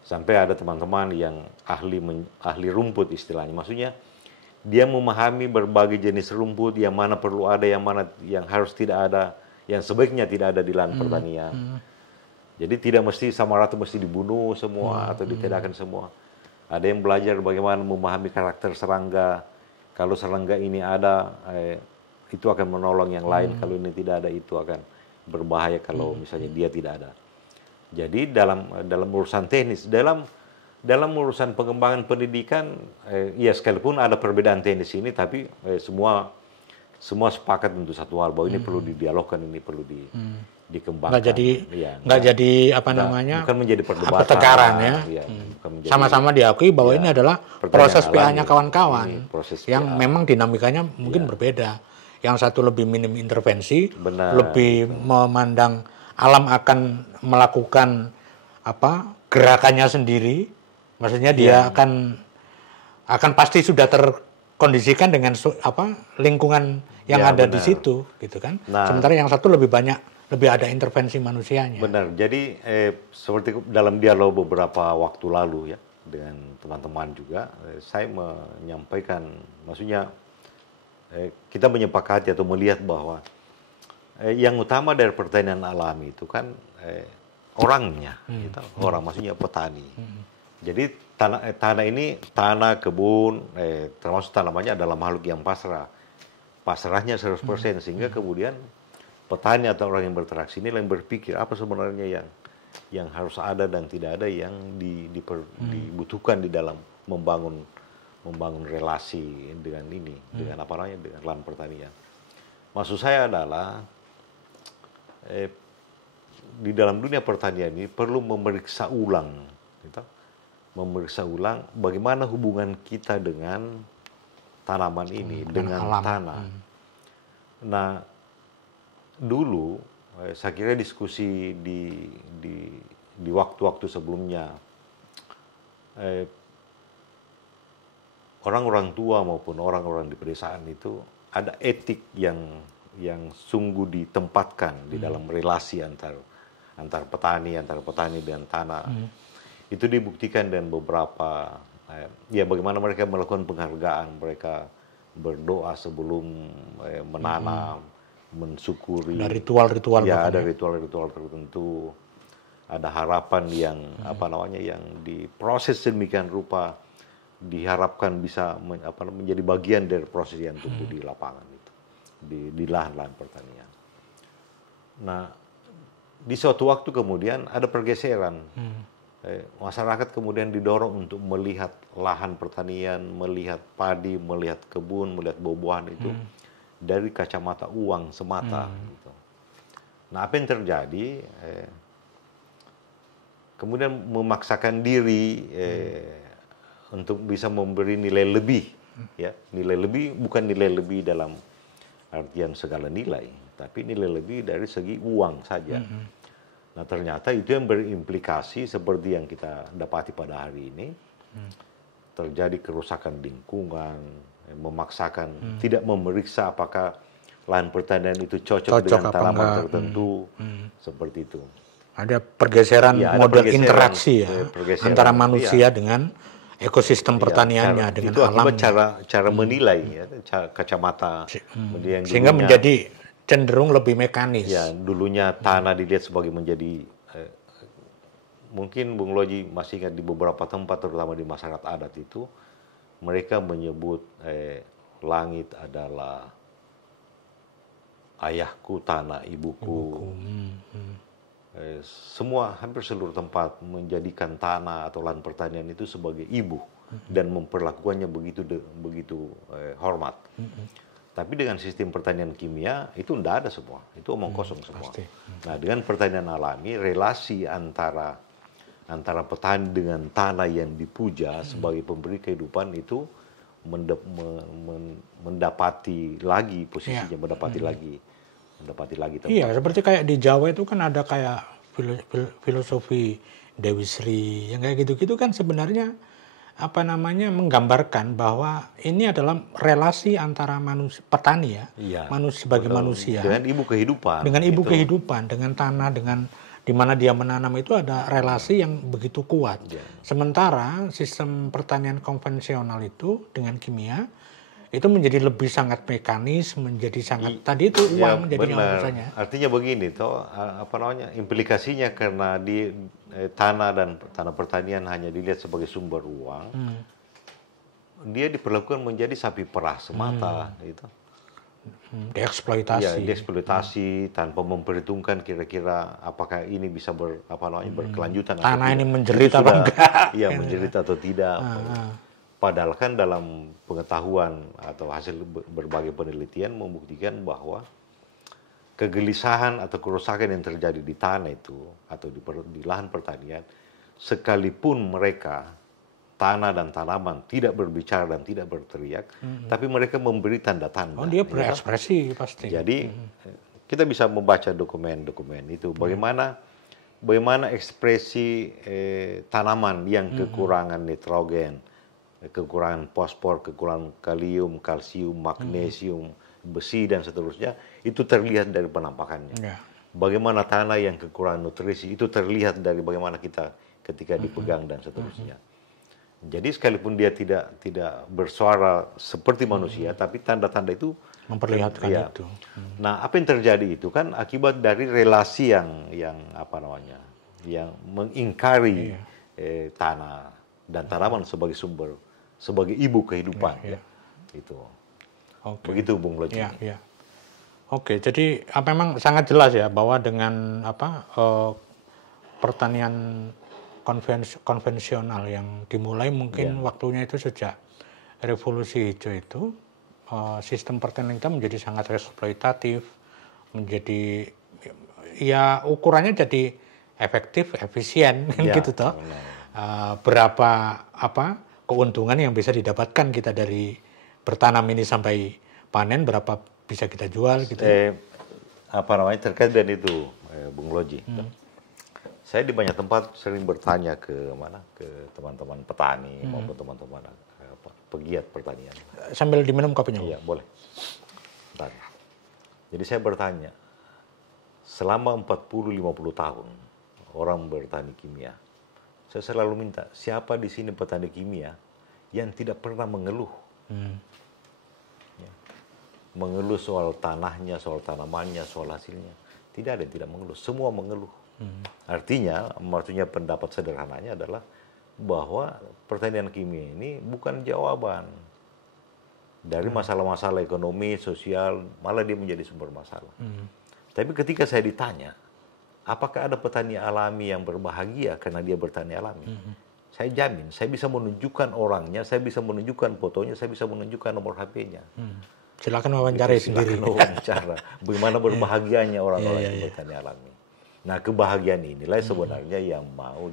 sampai ada teman-teman yang ahli rumput istilahnya, maksudnya dia memahami berbagai jenis rumput, yang mana perlu ada, yang mana yang harus tidak ada, yang sebaiknya tidak ada di lahan pertanian. Jadi tidak mesti sama rata mesti dibunuh semua atau ditidakkan semua. Ada yang belajar bagaimana memahami karakter serangga. Kalau serangga ini ada, itu akan menolong yang lain. Kalau ini tidak ada, itu akan berbahaya kalau misalnya dia tidak ada. Jadi dalam urusan teknis, dalam urusan pengembangan pendidikan, ya sekalipun ada perbedaan teknis ini, tapi semua sepakat untuk satu hal, bahwa ini perlu didialogkan, ini perlu dikembangkan. Nggak jadi bukan menjadi perdebatan, pertengkaran ya. Sama-sama diakui bahwa ini adalah proses PA-nya kawan-kawan yang memang dinamikanya mungkin berbeda. Yang satu lebih minim intervensi, lebih memandang alam akan melakukan gerakannya sendiri. Maksudnya dia akan pasti sudah terkondisikan dengan lingkungan yang ada di situ, gitu kan. Sementara yang satu lebih ada intervensi manusianya. Benar. Jadi seperti dalam dialog beberapa waktu lalu ya dengan teman-teman juga, saya menyampaikan, maksudnya kita menyepakati atau melihat bahwa yang utama dari pertanian alami itu kan orangnya, gitu. Orang maksudnya petani. Jadi tanah ini, tanah, kebun, termasuk tanamannya adalah makhluk yang pasrahnya 100%, sehingga kemudian petani atau orang yang berinteraksi ini yang berpikir apa sebenarnya yang harus ada dan tidak ada, yang dibutuhkan di dalam membangun relasi dengan dengan dengan lahan pertanian. Maksud saya adalah di dalam dunia pertanian ini perlu memeriksa ulang bagaimana hubungan kita dengan tanaman ini, dengan tanah. Nah, dulu saya kira diskusi di waktu-waktu sebelumnya, orang-orang tua maupun orang-orang di pedesaan itu ada etik yang sungguh ditempatkan di dalam relasi antar petani dan tanah. Itu dibuktikan dan beberapa bagaimana mereka melakukan penghargaan, mereka berdoa sebelum menanam, mensyukuri. Ada ritual-ritual. Ya, ada ritual-ritual tertentu. Ada harapan yang yang diproses sedemikian rupa, diharapkan bisa menjadi bagian dari proses yang tumbuh di lapangan itu, di lahan-lahan pertanian. Nah, di suatu waktu kemudian ada pergeseran. Masyarakat kemudian didorong untuk melihat lahan pertanian, melihat padi, melihat kebun, melihat buah-buahan itu dari kacamata uang semata. Gitu. Nah, apa yang terjadi? Kemudian memaksakan diri untuk bisa memberi nilai lebih, ya, nilai lebih bukan nilai lebih dalam artian segala nilai, tapi nilai lebih dari segi uang saja. Nah, ternyata itu yang berimplikasi seperti yang kita dapati pada hari ini, terjadi kerusakan lingkungan, memaksakan, tidak memeriksa apakah lahan pertanian itu cocok dengan tanaman tertentu, seperti itu. Ada pergeseran model interaksi antara manusia dengan ekosistem pertaniannya, dengan alam. Itu cara menilai, kacamata. Sehingga menjadi cenderung lebih mekanis. Ya, dulunya tanah dilihat sebagai menjadi mungkin Bung Loji masih ingat di beberapa tempat, terutama di masyarakat adat itu, mereka menyebut langit adalah ayahku, tanah ibuku. Semua, hampir seluruh tempat menjadikan tanah atau lahan pertanian itu sebagai ibu dan memperlakukannya begitu hormat. Tapi dengan sistem pertanian kimia itu tidak ada semua, itu omong kosong semua. Pasti. Nah, dengan pertanian alami, relasi antara petani dengan tanah yang dipuja sebagai pemberi kehidupan itu mendapati lagi posisinya, mendapati lagi tempat. Iya, seperti kayak di Jawa itu kan ada kayak filosofi Dewi Sri yang kayak gitu-gitu kan sebenarnya menggambarkan bahwa ini adalah relasi antara manusia, petani ya, manusia sebagai manusia dengan ibu kehidupan, dengan tanah, dengan di mana dia menanam itu ada relasi yang begitu kuat. Sementara sistem pertanian konvensional itu dengan kimia itu menjadi lebih sangat mekanis, menjadi sangat tadi itu uang jadinya urusannya. Artinya begini toh, implikasinya karena di tanah dan tanah pertanian hanya dilihat sebagai sumber uang, dia diperlakukan menjadi sapi perah semata, gitu. Dieksploitasi. Ya, dieksploitasi tanpa memperhitungkan kira-kira apakah ini bisa berkelanjutan. Tanah ini menjerit apa enggak? Iya, menjerit atau tidak. Padahal kan dalam pengetahuan atau hasil berbagai penelitian membuktikan bahwa kegelisahan atau kerusakan yang terjadi di tanah itu atau di lahan pertanian, sekalipun mereka tanah dan tanaman tidak berbicara dan tidak berteriak, tapi mereka memberi tanda-tanda. Oh, dia berekspresi pasti. Jadi kita bisa membaca dokumen-dokumen itu bagaimana ekspresi tanaman yang kekurangan nitrogen, kekurangan fosfor, kekurangan kalium, kalsium, magnesium, besi dan seterusnya, itu terlihat dari penampakannya. Bagaimana tanah yang kekurangan nutrisi itu terlihat dari bagaimana kita ketika dipegang dan seterusnya. Jadi sekalipun dia tidak bersuara seperti manusia, tapi tanda-tanda itu memperlihatkan itu. Nah, apa yang terjadi itu kan akibat dari relasi yang mengingkari tanah dan tanaman sebagai ibu kehidupan. Itu. Begitu Bung Loji. Oke, jadi memang sangat jelas ya bahwa dengan pertanian konvensional yang dimulai mungkin waktunya itu sejak revolusi hijau itu, sistem pertanian kita menjadi sangat eksploitatif, menjadi ukurannya jadi efektif, efisien gitu toh. Berapa keuntungan yang bisa didapatkan kita dari bertanam ini sampai panen, berapa bisa kita jual gitu. Terkait dengan itu Bung Loji. Saya di banyak tempat sering bertanya ke teman-teman petani maupun teman-teman pegiat pertanian. Sambil diminum kopinya. Iya, boleh. Bentar. Jadi saya bertanya, selama 40-50 tahun orang bertani kimia, saya selalu minta, siapa di sini petani kimia yang tidak pernah mengeluh? Mengeluh soal tanahnya, soal tanamannya, soal hasilnya. Tidak ada yang tidak mengeluh, semua mengeluh. Artinya, maksudnya pendapat sederhananya adalah bahwa pertanian kimia ini bukan jawaban dari masalah-masalah ekonomi, sosial, malah dia menjadi sumber masalah. Tapi ketika saya ditanya, apakah ada petani alami yang berbahagia karena dia bertani alami? Saya jamin, saya bisa menunjukkan orangnya, saya bisa menunjukkan fotonya, saya bisa menunjukkan nomor HP-nya. Silakan wawancara sendiri. Silakan wawancara. Bagaimana berbahagianya orang-orang yang bertani alami. Nah, kebahagiaan inilah sebenarnya yang mau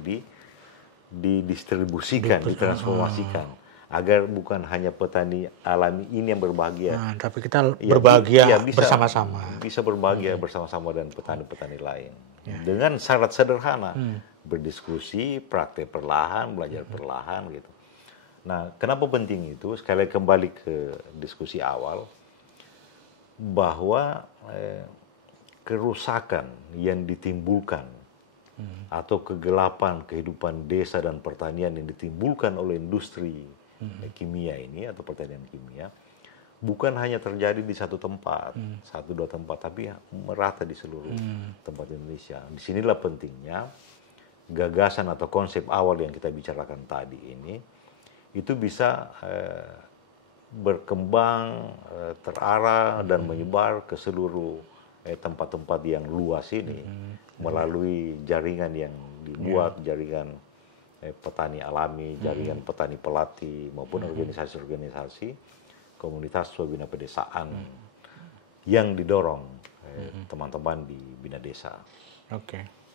didistribusikan, ditransformasikan. Agar bukan hanya petani alami ini yang berbahagia. Nah, tapi kita berbahagia bersama-sama. Bisa berbahagia bersama-sama dengan petani-petani lain. Dengan syarat sederhana. Berdiskusi, praktek perlahan, belajar perlahan gitu. Nah, kenapa penting itu? Sekali kembali ke diskusi awal. Bahwa kerusakan yang ditimbulkan atau kegelapan kehidupan desa dan pertanian yang ditimbulkan oleh industri kimia ini atau pertanian kimia bukan hanya terjadi di satu tempat, 1-2 tempat, tapi merata di seluruh tempat Indonesia. Disinilah pentingnya gagasan atau konsep awal yang kita bicarakan tadi ini, itu bisa berkembang, terarah dan menyebar ke seluruh tempat-tempat yang luas ini melalui jaringan yang dibuat, jaringan petani alami, jaringan petani pelatih maupun organisasi-organisasi komunitas Swabina pedesaan yang didorong teman-teman di Bina Desa. Oke.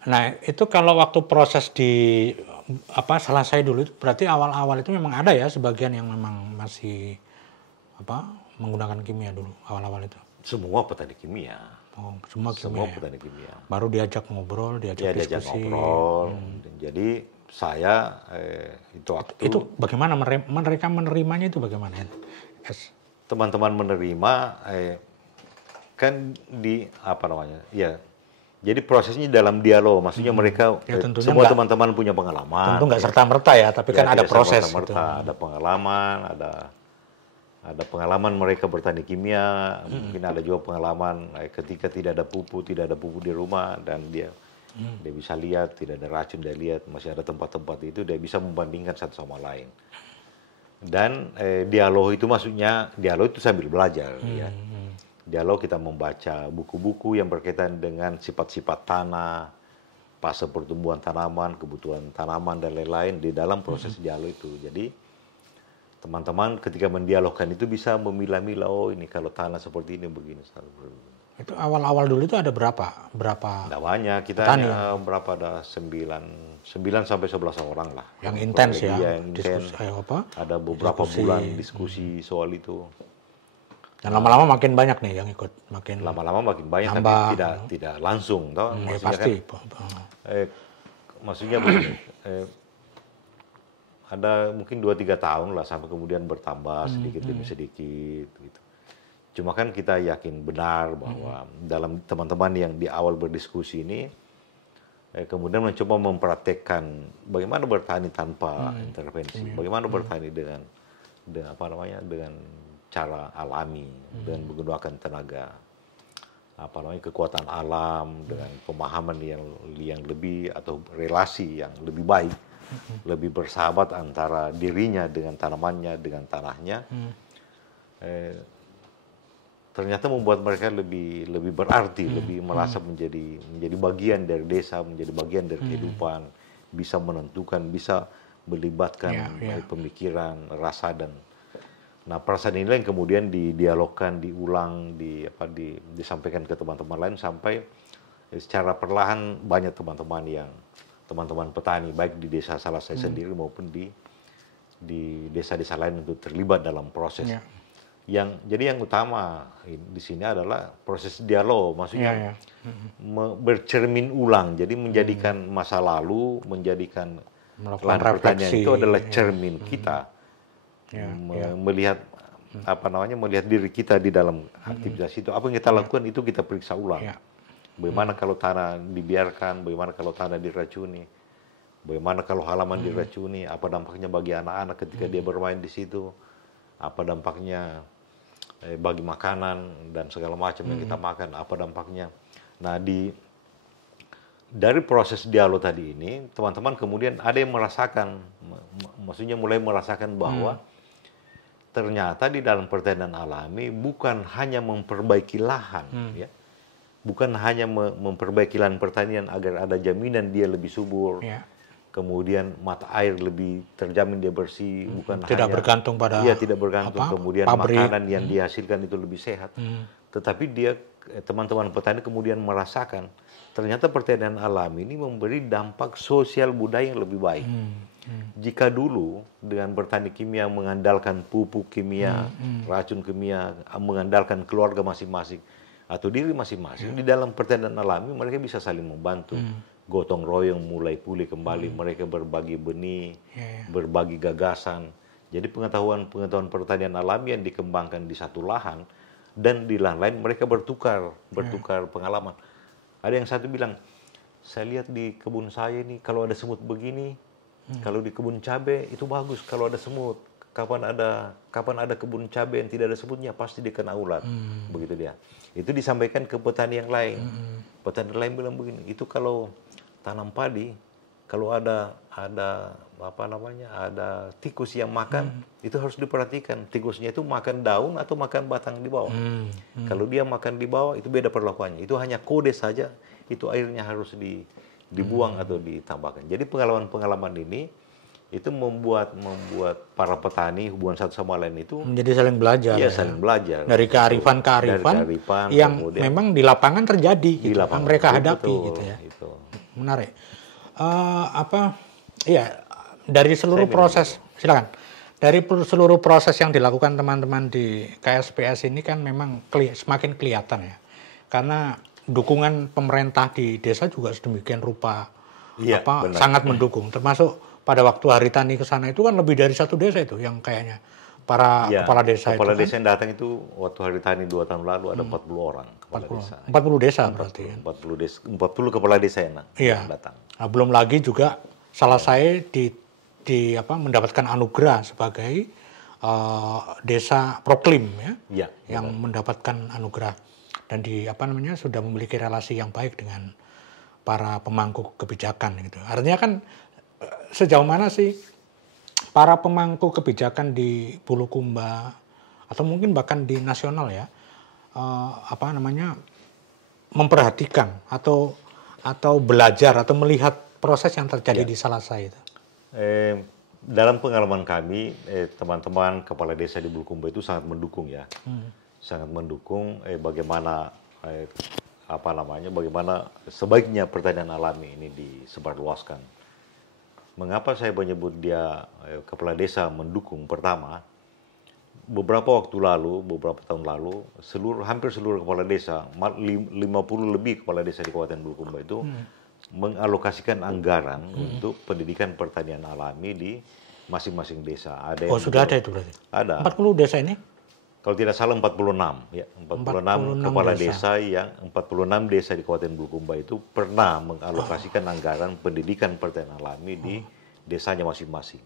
Nah, itu kalau waktu proses di selesai dulu itu berarti awal-awal itu memang ada ya sebagian yang memang masih menggunakan kimia dulu awal-awal itu. Semua petani kimia. Oh, semua petani kimia. Baru diajak ngobrol, diajak diskusi. Diajak ngobrol. Jadi saya itu waktu itu bagaimana mereka menerimanya itu bagaimana? Yes. Teman-teman menerima kan di jadi prosesnya dalam dialog, maksudnya mereka semua teman-teman punya pengalaman. Tentu nggak serta-merta ya, tapi kan ada proses. Ada pengalaman, ada pengalaman mereka bertani kimia, mungkin ada juga pengalaman ketika tidak ada pupuk di rumah dan dia bisa lihat tidak ada racun, dia lihat masih ada tempat-tempat itu, dia bisa membandingkan satu sama lain. Dan dialog itu maksudnya dialog itu sambil belajar, ya. Dialog kita membaca buku-buku yang berkaitan dengan sifat-sifat tanah, fase pertumbuhan tanaman, kebutuhan tanaman dan lain-lain di dalam proses dialog itu. Jadi teman-teman ketika mendialogkan itu bisa memilah-milah, oh ini kalau tanah seperti ini begini. Itu awal-awal dulu itu ada berapa? Tidak banyak, kita berapa ada 9 sampai 11 orang lah. Yang intens ya. Yang intens. Ada beberapa bulan diskusi soal itu. Dan lama-lama makin banyak nih yang ikut, lama-lama makin banyak, tapi tidak langsung, toh. Maksudnya pasti. Maksudnya ada mungkin 2-3 tahun lah sampai kemudian bertambah sedikit demi sedikit gitu. Cuma kan kita yakin benar bahwa dalam teman-teman yang di awal berdiskusi ini kemudian mencoba mempraktekkan bagaimana bertani tanpa intervensi, bagaimana bertani dengan cara alami dan menggunakan tenaga kekuatan alam dengan pemahaman yang lebih atau relasi yang lebih baik, lebih bersahabat antara dirinya dengan tanamannya, dengan tanahnya. Ternyata membuat mereka lebih berarti, lebih merasa menjadi bagian dari desa, menjadi bagian dari kehidupan, bisa menentukan, bisa melibatkan pemikiran, rasa dan perasaan inilah yang kemudian didialogkan, diulang, disampaikan ke teman-teman lain sampai secara perlahan banyak teman-teman petani baik di desa Salasai sendiri maupun di desa-desa lain untuk terlibat dalam proses. Jadi yang utama di sini adalah proses dialog, maksudnya bercermin ulang, jadi menjadikan masa lalu, menjadikan lahan pertanian itu adalah cermin kita. Melihat melihat diri kita di dalam aktivitas itu, apa yang kita lakukan itu kita periksa ulang. Bagaimana kalau tanah dibiarkan, bagaimana kalau tanah diracuni, bagaimana kalau halaman diracuni, apa dampaknya bagi anak-anak ketika dia bermain di situ, apa dampaknya bagi makanan dan segala macam yang kita makan, apa dampaknya. Nah, dari proses dialog tadi ini, teman-teman kemudian ada yang merasakan, maksudnya mulai merasakan bahwa ternyata di dalam pertanian alami bukan hanya memperbaiki lahan, ya, bukan hanya memperbaiki lahan pertanian agar ada jaminan dia lebih subur, kemudian mata air lebih terjamin dia bersih, bukan tidak hanya bergantung pada tidak bergantung kemudian pabrik, makanan yang dihasilkan itu lebih sehat, tetapi teman-teman petani kemudian merasakan ternyata pertanian alami ini memberi dampak sosial budaya yang lebih baik. Jika dulu dengan bertani kimia mengandalkan pupuk kimia, racun kimia, mengandalkan keluarga masing-masing atau diri masing-masing, di dalam pertanian alami mereka bisa saling membantu, gotong royong mulai pulih kembali, mereka berbagi benih, berbagi gagasan. Jadi pengetahuan pertanian alami yang dikembangkan di satu lahan dan di lahan lain mereka bertukar pengalaman. Ada yang satu bilang, saya lihat di kebun saya ini kalau ada semut begini, kalau di kebun cabai itu bagus kalau ada semut. Kapan ada kebun cabai yang tidak ada semutnya pasti dikena ulat. Begitu dia. Itu disampaikan ke petani yang lain. Petani lain bilang begini, itu kalau tanam padi, kalau ada apa namanya, ada tikus yang makan, itu harus diperhatikan. Tikusnya itu makan daun atau makan batang di bawah. Kalau dia makan di bawah, itu beda perlakuannya. Itu hanya kode saja, itu airnya harus dibuang atau ditambahkan. Jadi pengalaman-pengalaman ini itu membuat para petani hubungan satu sama lain itu menjadi saling belajar. Iya, saling belajar. Dari kearifan yang kemudian memang di lapangan terjadi, gitu, yang mereka hadapi, gitu ya. Itu. Menarik. Dari seluruh proses, silakan. Dari seluruh proses yang dilakukan teman-teman di KSPS ini kan memang semakin kelihatan ya, karena dukungan pemerintah di desa juga sedemikian rupa, sangat mendukung, termasuk pada waktu Hari Tani ke sana itu kan lebih dari satu desa itu yang kayaknya para kepala desa kepala desa yang datang itu waktu Hari Tani 2 tahun lalu ada 40 orang kepala desa. 40 desa berarti. 40 kepala desa yang datang. Nah, belum lagi juga Salasai mendapatkan anugerah sebagai desa proklim yang mendapatkan anugerah dan sudah memiliki relasi yang baik dengan para pemangku kebijakan gitu. Artinya kan sejauh mana sih para pemangku kebijakan di Bulukumba atau mungkin bahkan di nasional ya memperhatikan atau belajar atau melihat proses yang terjadi di Salasai itu? Dalam pengalaman kami, teman-teman kepala desa di Bulukumba itu sangat mendukung ya, sangat mendukung bagaimana bagaimana sebaiknya pertanian alami ini disebarluaskan. Mengapa saya menyebut dia kepala desa mendukung? Pertama, beberapa tahun lalu, hampir seluruh kepala desa, 50 lebih kepala desa di Kabupaten Bulukumba itu mengalokasikan anggaran untuk pendidikan pertanian alami di masing-masing desa. Sudah ada itu berarti? Ada. 40 desa ini? Kalau tidak salah 46 ya, 46 kepala desa yang 46 desa di Kabupaten Bulukumba itu pernah mengalokasikan anggaran pendidikan pertanian alami di desanya masing-masing.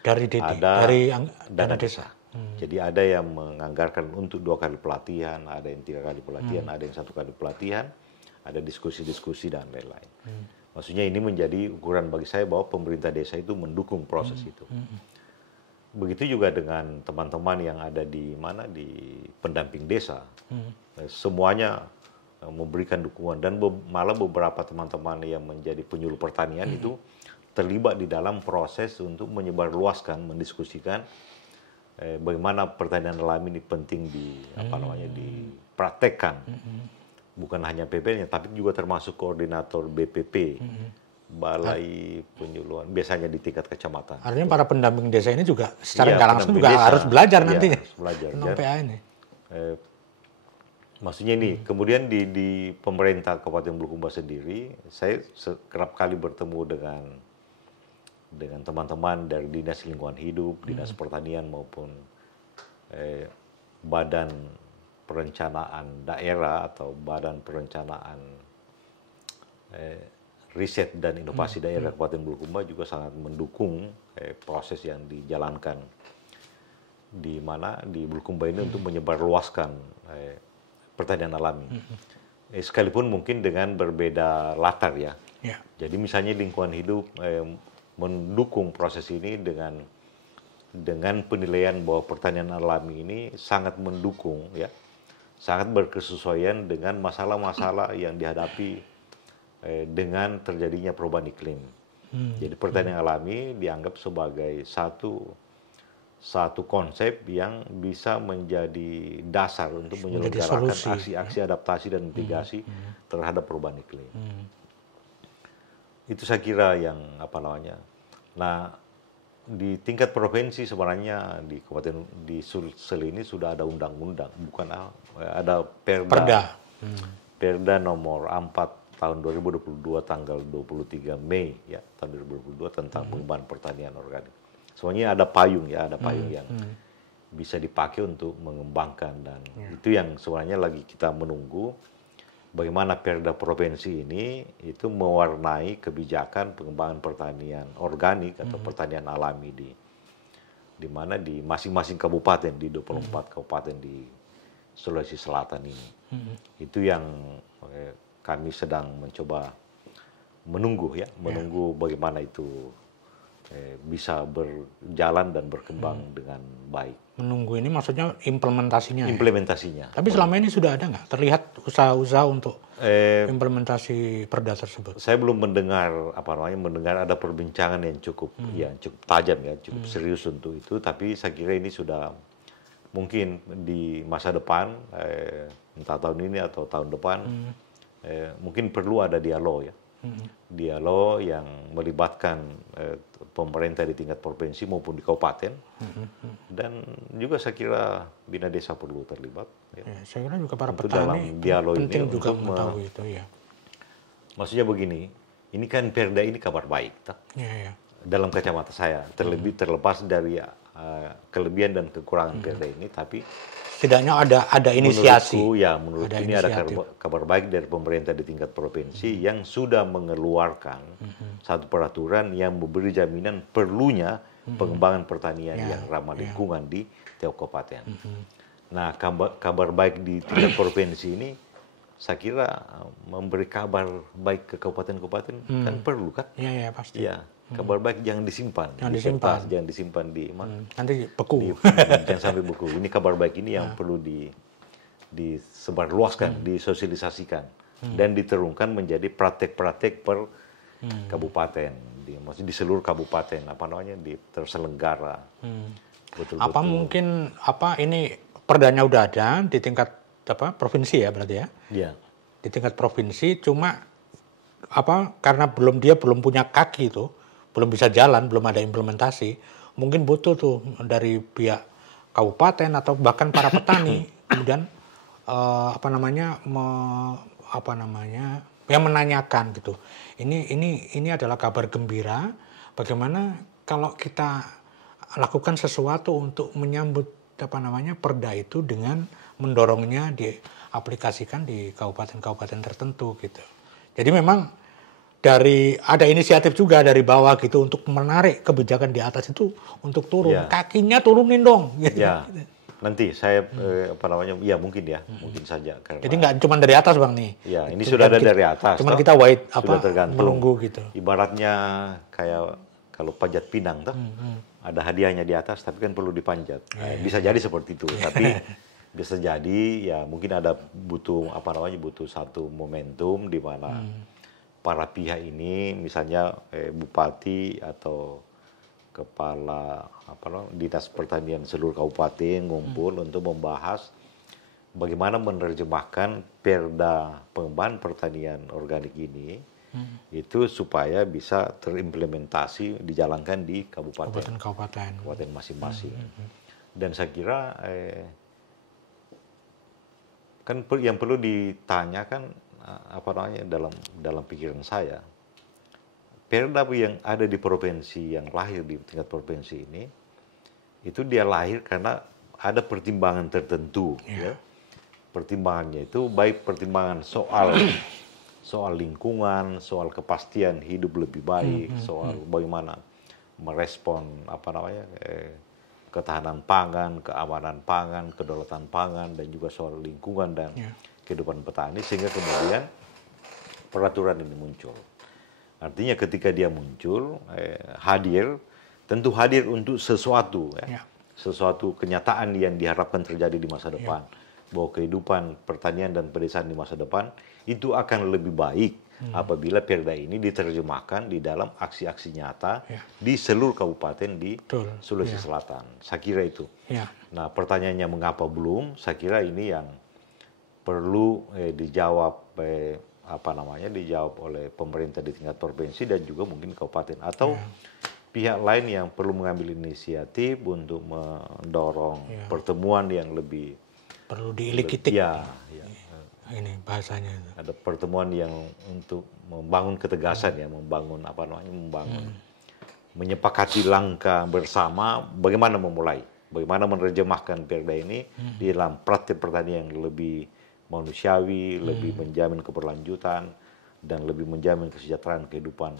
Dari dana desa. Jadi ada yang menganggarkan untuk 2 kali pelatihan, ada yang 3 kali pelatihan, ada yang 1 kali pelatihan, ada diskusi-diskusi dan lain-lain. Maksudnya ini menjadi ukuran bagi saya bahwa pemerintah desa itu mendukung proses itu. Begitu juga dengan teman-teman yang ada di pendamping desa, semuanya memberikan dukungan dan malah beberapa teman-teman yang menjadi penyuluh pertanian itu terlibat di dalam proses untuk menyebarluaskan, mendiskusikan bagaimana pertanian alami ini penting dipraktekkan, bukan hanya PP-nya tapi juga termasuk koordinator BPP. Balai penyuluhan biasanya di tingkat kecamatan. Artinya para pendamping desa ini juga secara nggak langsung juga harus belajar nantinya tentang PA ini. Maksudnya ini, kemudian di pemerintah Kabupaten Bulukumba sendiri, saya kerap kali bertemu dengan teman-teman dari Dinas Lingkungan Hidup, Dinas Pertanian maupun Badan Perencanaan Daerah atau Badan Perencanaan Riset dan Inovasi Daerah Kabupaten Bulukumba juga sangat mendukung proses yang dijalankan di Bulukumba ini untuk menyebarluaskan pertanian alami. Sekalipun mungkin dengan berbeda latar ya. Jadi misalnya lingkungan hidup mendukung proses ini dengan penilaian bahwa pertanian alami ini sangat mendukung ya, sangat berkesesuaian dengan masalah-masalah yang dihadapi dengan terjadinya perubahan iklim. Jadi pertanian alami dianggap sebagai satu konsep yang bisa menjadi dasar untuk menyelenggarakan aksi-aksi adaptasi dan mitigasi terhadap perubahan iklim. Itu saya kira yang Nah, di tingkat provinsi sebenarnya di Kabupaten di Sulsel ini sudah ada undang-undang, bukan ada Perda. Perda nomor 4 tahun 2022 tanggal 23 Mei ya tahun 2022 tentang pengembangan pertanian organik. Semuanya ada payung yang bisa dipakai untuk mengembangkan dan itu yang sebenarnya lagi kita menunggu bagaimana Perda provinsi ini itu mewarnai kebijakan pengembangan pertanian organik atau pertanian alami di mana di masing-masing kabupaten di 24 kabupaten di Sulawesi Selatan ini. Itu yang kami sedang mencoba menunggu bagaimana itu bisa berjalan dan berkembang dengan baik. Menunggu ini maksudnya implementasinya. Implementasinya. Tapi selama ini sudah ada nggak terlihat usaha-usaha untuk implementasi perda tersebut? Saya belum mendengar ada perbincangan yang cukup tajam ya, cukup serius untuk itu. Tapi saya kira ini sudah mungkin di masa depan, entah tahun ini atau tahun depan, mungkin perlu ada dialog ya. Dialog yang melibatkan pemerintah di tingkat provinsi maupun di kabupaten, dan juga saya kira Bina Desa perlu terlibat. Ya, saya kira juga para petani dalam dialog penting ini juga mengetahui itu ya. Maksudnya begini, ini kan perda ini kabar baik, Ya. dalam kacamata saya, terlepas dari kelebihan dan kekurangan perda ini, tapi setidaknya ada inisiasi. Menurutku ini ada kabar baik dari pemerintah di tingkat provinsi yang sudah mengeluarkan satu peraturan yang memberi jaminan perlunya pengembangan pertanian yang ramah lingkungan di tiap kabupaten. Nah, kabar baik di tingkat provinsi ini saya kira memberi kabar baik ke kabupaten-kabupaten kan perlu kan? Iya, pasti. Ya, kabar baik jangan disimpan. Jangan disimpan di mana? Nanti beku. Jangan sampai beku. Ini kabar baik ini yang perlu disebarluaskan, disosialisasikan, dan diterungkan menjadi praktek-praktek per kabupaten. Maksudnya di seluruh kabupaten, terselenggara. Apa mungkin ini perdanya udah ada di tingkat provinsi ya berarti ya? Iya. Di tingkat provinsi, cuma karena dia belum punya kaki itu, belum bisa jalan, belum ada implementasi, mungkin butuh tuh dari pihak kabupaten atau bahkan para petani kemudian yang menanyakan gitu. Ini adalah kabar gembira. Bagaimana kalau kita lakukan sesuatu untuk menyambut perda itu dengan mendorongnya diaplikasikan di kabupaten-kabupaten tertentu gitu. Jadi memang ada inisiatif juga dari bawah gitu untuk menarik kebijakan di atas itu untuk turun. Ya. Kakinya turunin dong. Gitu. Ya. Nanti saya mungkin saja. Karena, jadi nggak cuma dari atas Bang nih. Ya, ini sudah ada dari atas. Cuma kita menunggu gitu. Ibaratnya kayak kalau panjat pinang ada hadiahnya di atas, tapi kan perlu dipanjat. Bisa jadi seperti itu, tapi bisa jadi ya mungkin butuh satu momentum di mana para pihak ini, misalnya bupati atau kepala dinas pertanian seluruh kabupaten ngumpul untuk membahas bagaimana menerjemahkan perda pengembangan pertanian organik ini itu supaya bisa terimplementasi, dijalankan di kabupaten masing-masing. Dan saya kira kan yang perlu ditanyakan dalam pikiran saya, perda yang ada di provinsi, yang lahir di tingkat provinsi ini, itu dia lahir karena ada pertimbangan tertentu. Ya. Pertimbangannya itu baik pertimbangan soal lingkungan, soal kepastian hidup lebih baik, soal bagaimana merespon ketahanan pangan, keamanan pangan, kedaulatan pangan, dan juga soal lingkungan dan kehidupan petani, sehingga kemudian peraturan ini muncul. Artinya ketika dia muncul, tentu hadir untuk sesuatu, sesuatu kenyataan yang diharapkan terjadi di masa depan. Bahwa kehidupan pertanian dan pedesaan di masa depan itu akan lebih baik apabila perda ini diterjemahkan di dalam aksi-aksi nyata di seluruh kabupaten di Sulawesi Selatan. Saya kira itu. Nah, pertanyaannya mengapa belum? Saya kira ini yang perlu dijawab dijawab oleh pemerintah di tingkat provinsi dan juga mungkin kabupaten atau pihak lain yang perlu mengambil inisiatif untuk mendorong pertemuan yang lebih perlu diilikitik. Ini bahasanya. Ada pertemuan yang untuk membangun ketegasan membangun menyepakati langkah bersama bagaimana memulai, bagaimana menerjemahkan perda ini di dalam praktik pertanian yang lebih manusiawi, lebih menjamin keberlanjutan dan lebih menjamin kesejahteraan kehidupan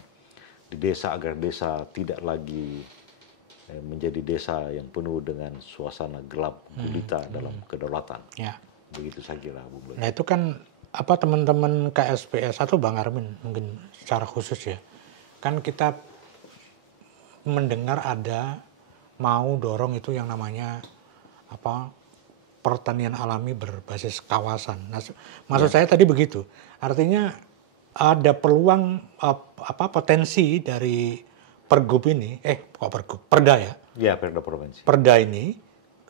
di desa agar desa tidak lagi menjadi desa yang penuh dengan suasana gelap gulita dalam kedaulatan. Begitu saya kira, Bu Blay. Nah itu kan teman-teman KSPS atau Bang Armin mungkin secara khusus ya. Kan kita mendengar ada mau dorong itu yang namanya pertanian alami berbasis kawasan. Nah, maksud saya tadi begitu. Artinya ada peluang potensi dari pergub ini, perda ya. Ya, perda provinsi. Perda ini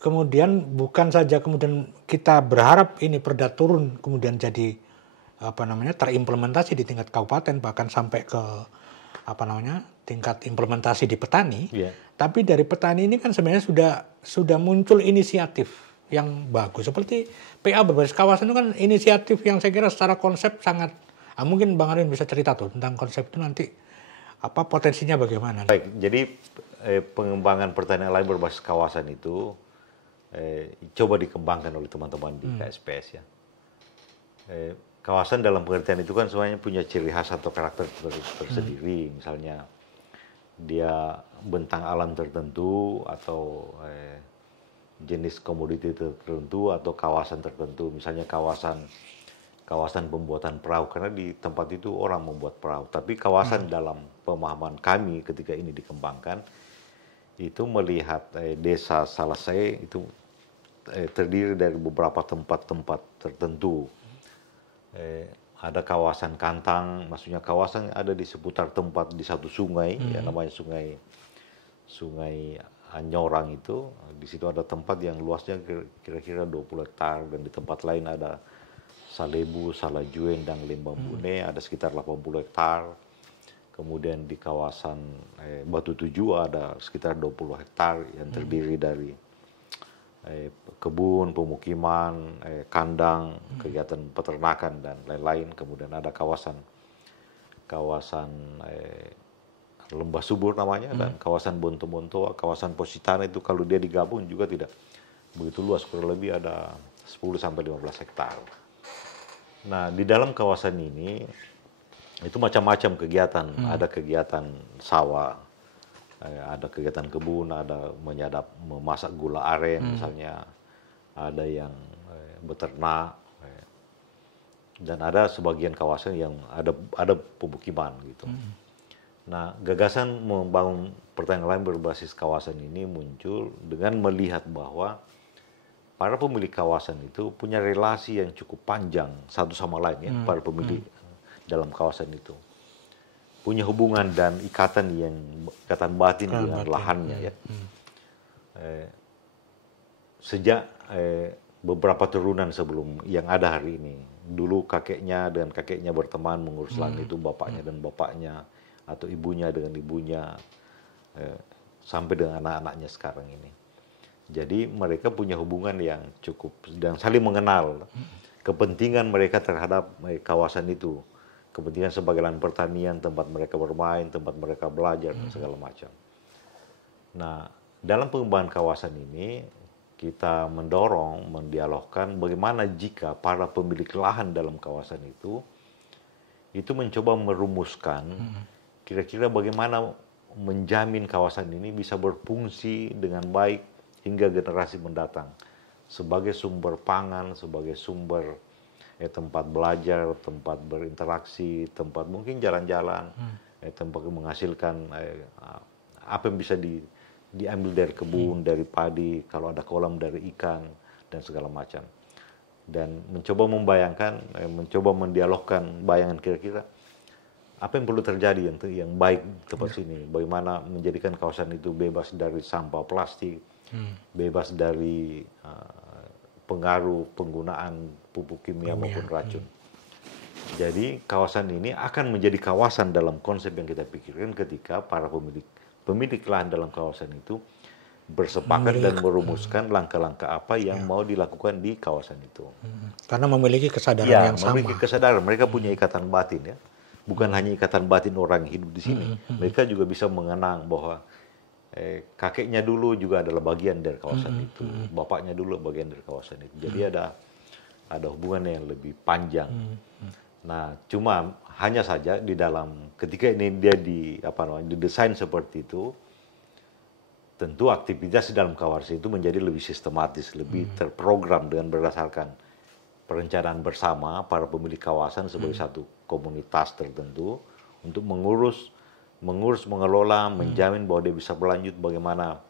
kemudian bukan saja kemudian kita berharap ini perda turun kemudian jadi terimplementasi di tingkat kabupaten bahkan sampai ke tingkat implementasi di petani. Tapi dari petani ini kan sebenarnya sudah muncul inisiatif yang bagus seperti PA berbasis kawasan itu kan inisiatif yang saya kira secara konsep sangat mungkin Bang Arwin bisa cerita tuh tentang konsep itu nanti potensinya bagaimana. Baik, jadi pengembangan pertanian alami berbasis kawasan itu coba dikembangkan oleh teman-teman di KSPS ya. Kawasan dalam pengertian itu kan semuanya punya ciri khas atau karakter tersendiri. Misalnya dia bentang alam tertentu atau jenis komoditi tertentu atau kawasan tertentu. Misalnya kawasan pembuatan perahu karena di tempat itu orang membuat perahu. Tapi kawasan dalam pemahaman kami ketika ini dikembangkan itu melihat desa Salasai itu terdiri dari beberapa tempat-tempat tertentu. Ada kawasan kantang, maksudnya kawasan yang ada di seputar tempat di satu sungai, ya namanya sungai Anyorang itu. Di situ ada tempat yang luasnya kira-kira 20 hektar dan di tempat lain ada Salebu, Salajuen, dan Lembambune ada sekitar 80 hektar. Kemudian di kawasan Batu Tujuh ada sekitar 20 hektar yang terdiri dari kebun, pemukiman, kandang, kegiatan peternakan dan lain-lain. Kemudian ada kawasan Lembah Subur namanya dan kawasan Bonto-Bonto, kawasan Positana itu kalau dia digabung juga tidak begitu luas, kurang lebih ada 10-15 hektar. Nah, di dalam kawasan ini itu macam-macam kegiatan, ada kegiatan sawah, ada kegiatan kebun, ada memasak gula aren misalnya, ada yang beternak, dan ada sebagian kawasan yang ada pemukiman gitu. Nah, gagasan membangun pertanian alami berbasis kawasan ini muncul dengan melihat bahwa para pemilik kawasan itu punya relasi yang cukup panjang satu sama lain ya, para pemilik dalam kawasan itu. Punya hubungan dan ikatan batin dengan lahannya ya. Sejak beberapa turunan sebelum yang ada hari ini. Dulu kakeknya dan kakeknya berteman mengurus lahan itu, bapaknya dan bapaknya, atau ibunya dengan ibunya, sampai dengan anak-anaknya sekarang ini. Jadi mereka punya hubungan yang cukup dan saling mengenal kepentingan mereka terhadap kawasan itu. Kepentingan sebagai lahan pertanian, tempat mereka bermain, tempat mereka belajar, dan segala macam. Nah, dalam pengembangan kawasan ini, kita mendialogkan bagaimana jika para pemilik lahan dalam kawasan itu mencoba merumuskan kira-kira bagaimana menjamin kawasan ini bisa berfungsi dengan baik hingga generasi mendatang sebagai sumber pangan, sebagai sumber tempat belajar, tempat berinteraksi, tempat mungkin jalan-jalan, tempat menghasilkan apa yang bisa diambil dari kebun, dari padi, kalau ada kolam dari ikan dan segala macam. Dan mencoba mencoba mendialogkan bayangan kira-kira apa yang perlu terjadi yang baik tempat sini, bagaimana menjadikan kawasan itu bebas dari sampah plastik, bebas dari pengaruh penggunaan pupuk kimia maupun racun. Jadi kawasan ini akan menjadi kawasan dalam konsep yang kita pikirkan ketika para pemilik lahan dalam kawasan itu bersepakat dan merumuskan langkah-langkah apa yang mau dilakukan di kawasan itu. Karena memiliki kesadaran yang sama. Memiliki kesadaran, mereka punya ikatan batin ya. Bukan hanya ikatan batin orang yang hidup di sini. Mereka juga bisa mengenang bahwa kakeknya dulu juga adalah bagian dari kawasan itu. Bapaknya dulu bagian dari kawasan itu. Jadi ada hubungan yang lebih panjang. Nah, cuma hanya saja di dalam ketika ini dia didesain seperti itu, tentu aktivitas di dalam kawasan itu menjadi lebih sistematis, lebih terprogram dengan berdasarkan perencanaan bersama para pemilik kawasan sebagai satu komunitas tertentu untuk mengurus, mengelola, menjamin bahwa dia bisa berlanjut bagaimana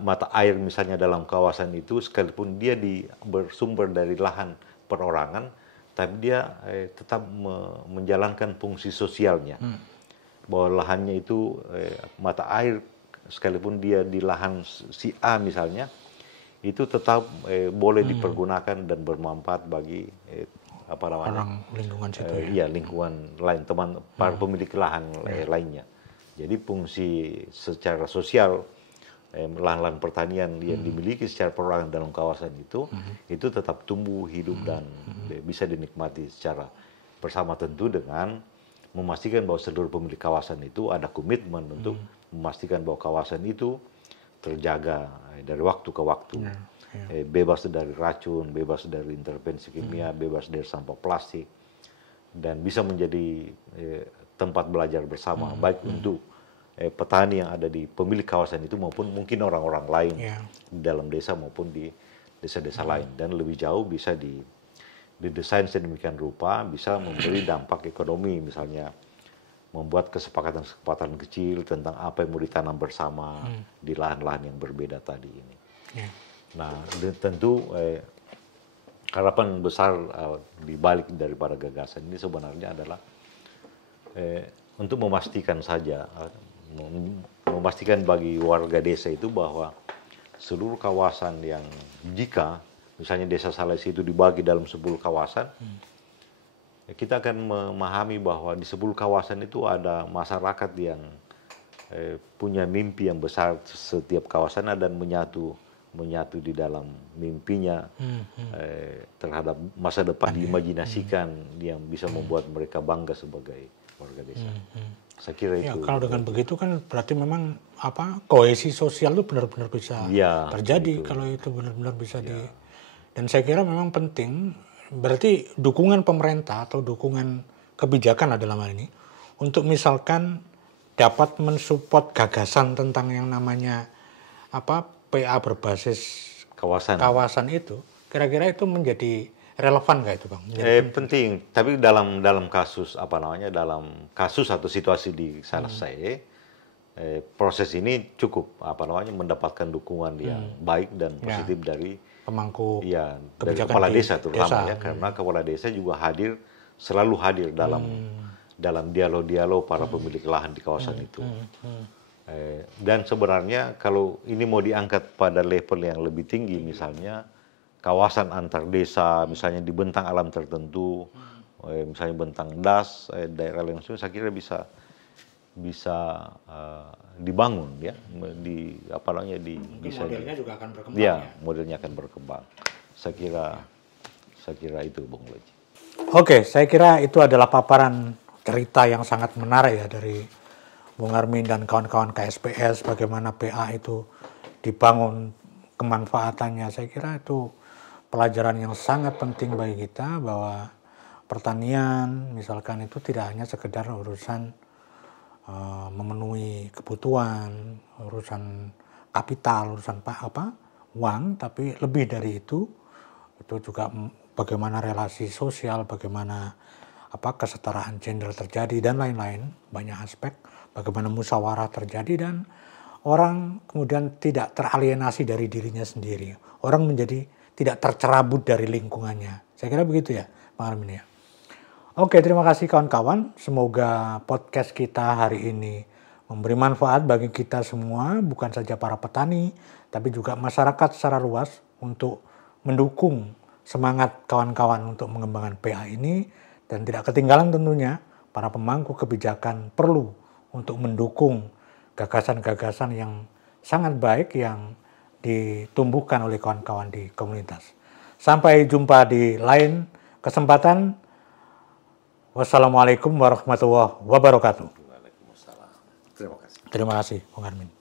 mata air misalnya dalam kawasan itu, sekalipun dia bersumber dari lahan perorangan, tapi dia tetap menjalankan fungsi sosialnya. Bahwa lahannya itu mata air, sekalipun dia di lahan si A misalnya, itu tetap boleh dipergunakan dan bermanfaat bagi orang lingkungan situ ya. Iya, lingkungan lain, para pemilik lahan lainnya. Jadi fungsi secara sosial lahan-lahan pertanian yang dimiliki secara perorangan dalam kawasan itu tetap tumbuh, hidup dan bisa dinikmati secara bersama, tentu dengan memastikan bahwa seluruh pemilik kawasan itu ada komitmen untuk memastikan bahwa kawasan itu terjaga dari waktu ke waktu. Bebas dari racun, bebas dari intervensi kimia, bebas dari sampah plastik, dan bisa menjadi tempat belajar bersama, baik untuk petani yang ada di pemilik kawasan itu maupun mungkin orang-orang lain di dalam desa maupun di desa-desa lain. Dan lebih jauh bisa didesain sedemikian rupa bisa memberi dampak ekonomi, misalnya membuat kesepakatan-kesepakatan kecil tentang apa yang mau ditanam bersama di lahan-lahan yang berbeda tadi ini. Nah, tentu harapan besar di balik daripada gagasan ini sebenarnya adalah untuk memastikan saja, memastikan bagi warga desa itu bahwa seluruh kawasan yang jika misalnya desa Salesi itu dibagi dalam 10 kawasan, kita akan memahami bahwa di 10 kawasan itu ada masyarakat yang punya mimpi yang besar, setiap kawasan dan menyatu di dalam mimpinya terhadap masa depan diimajinasikan yang bisa membuat mereka bangga sebagai warga desa. Saya kira itu. Kalau dengan begitu kan berarti memang kohesi sosial itu benar-benar bisa terjadi kalau itu benar-benar bisa dan saya kira memang penting, berarti dukungan pemerintah atau dukungan kebijakan dalam hal ini untuk misalkan dapat mensupport gagasan tentang yang namanya PA berbasis kawasan itu, kira-kira itu menjadi relevan nggak itu, Bang? Penting, tapi dalam kasus dalam kasus atau situasi di Salesai, proses ini cukup mendapatkan dukungan yang baik dan positif dari pemangku dari kepala desa terutama karena kepala desa juga selalu hadir dalam dialog-dialog para pemilik lahan di kawasan itu. Dan sebenarnya kalau ini mau diangkat pada level yang lebih tinggi, misalnya kawasan antar desa, misalnya di bentang alam tertentu, misalnya bentang das, daerah lain, saya kira bisa dibangun bisa modelnya juga akan berkembang. Modelnya akan berkembang. Saya kira itu, Bung Loji. Oke, saya kira itu adalah paparan cerita yang sangat menarik ya dari Bung Armin dan kawan-kawan KSPS, bagaimana PA itu dibangun kemanfaatannya. Saya kira itu pelajaran yang sangat penting bagi kita, bahwa pertanian misalkan itu tidak hanya sekedar urusan memenuhi kebutuhan, urusan kapital, urusan uang, tapi lebih dari itu juga bagaimana relasi sosial, bagaimana kesetaraan gender terjadi dan lain-lain, banyak aspek. Bagaimana musyawarah terjadi dan orang kemudian tidak teralienasi dari dirinya sendiri. Orang menjadi tidak tercerabut dari lingkungannya. Saya kira begitu ya, Pak Armin ya. Oke, terima kasih kawan-kawan. Semoga podcast kita hari ini memberi manfaat bagi kita semua, bukan saja para petani, tapi juga masyarakat secara luas untuk mendukung semangat kawan-kawan untuk mengembangkan PA ini. Dan tidak ketinggalan tentunya para pemangku kebijakan perlu untuk mendukung gagasan-gagasan yang sangat baik yang ditumbuhkan oleh kawan-kawan di komunitas. Sampai jumpa di lain kesempatan. Wassalamualaikum warahmatullahi wabarakatuh. Waalaikumsalam. Terima kasih. Terima kasih, Bung Armin.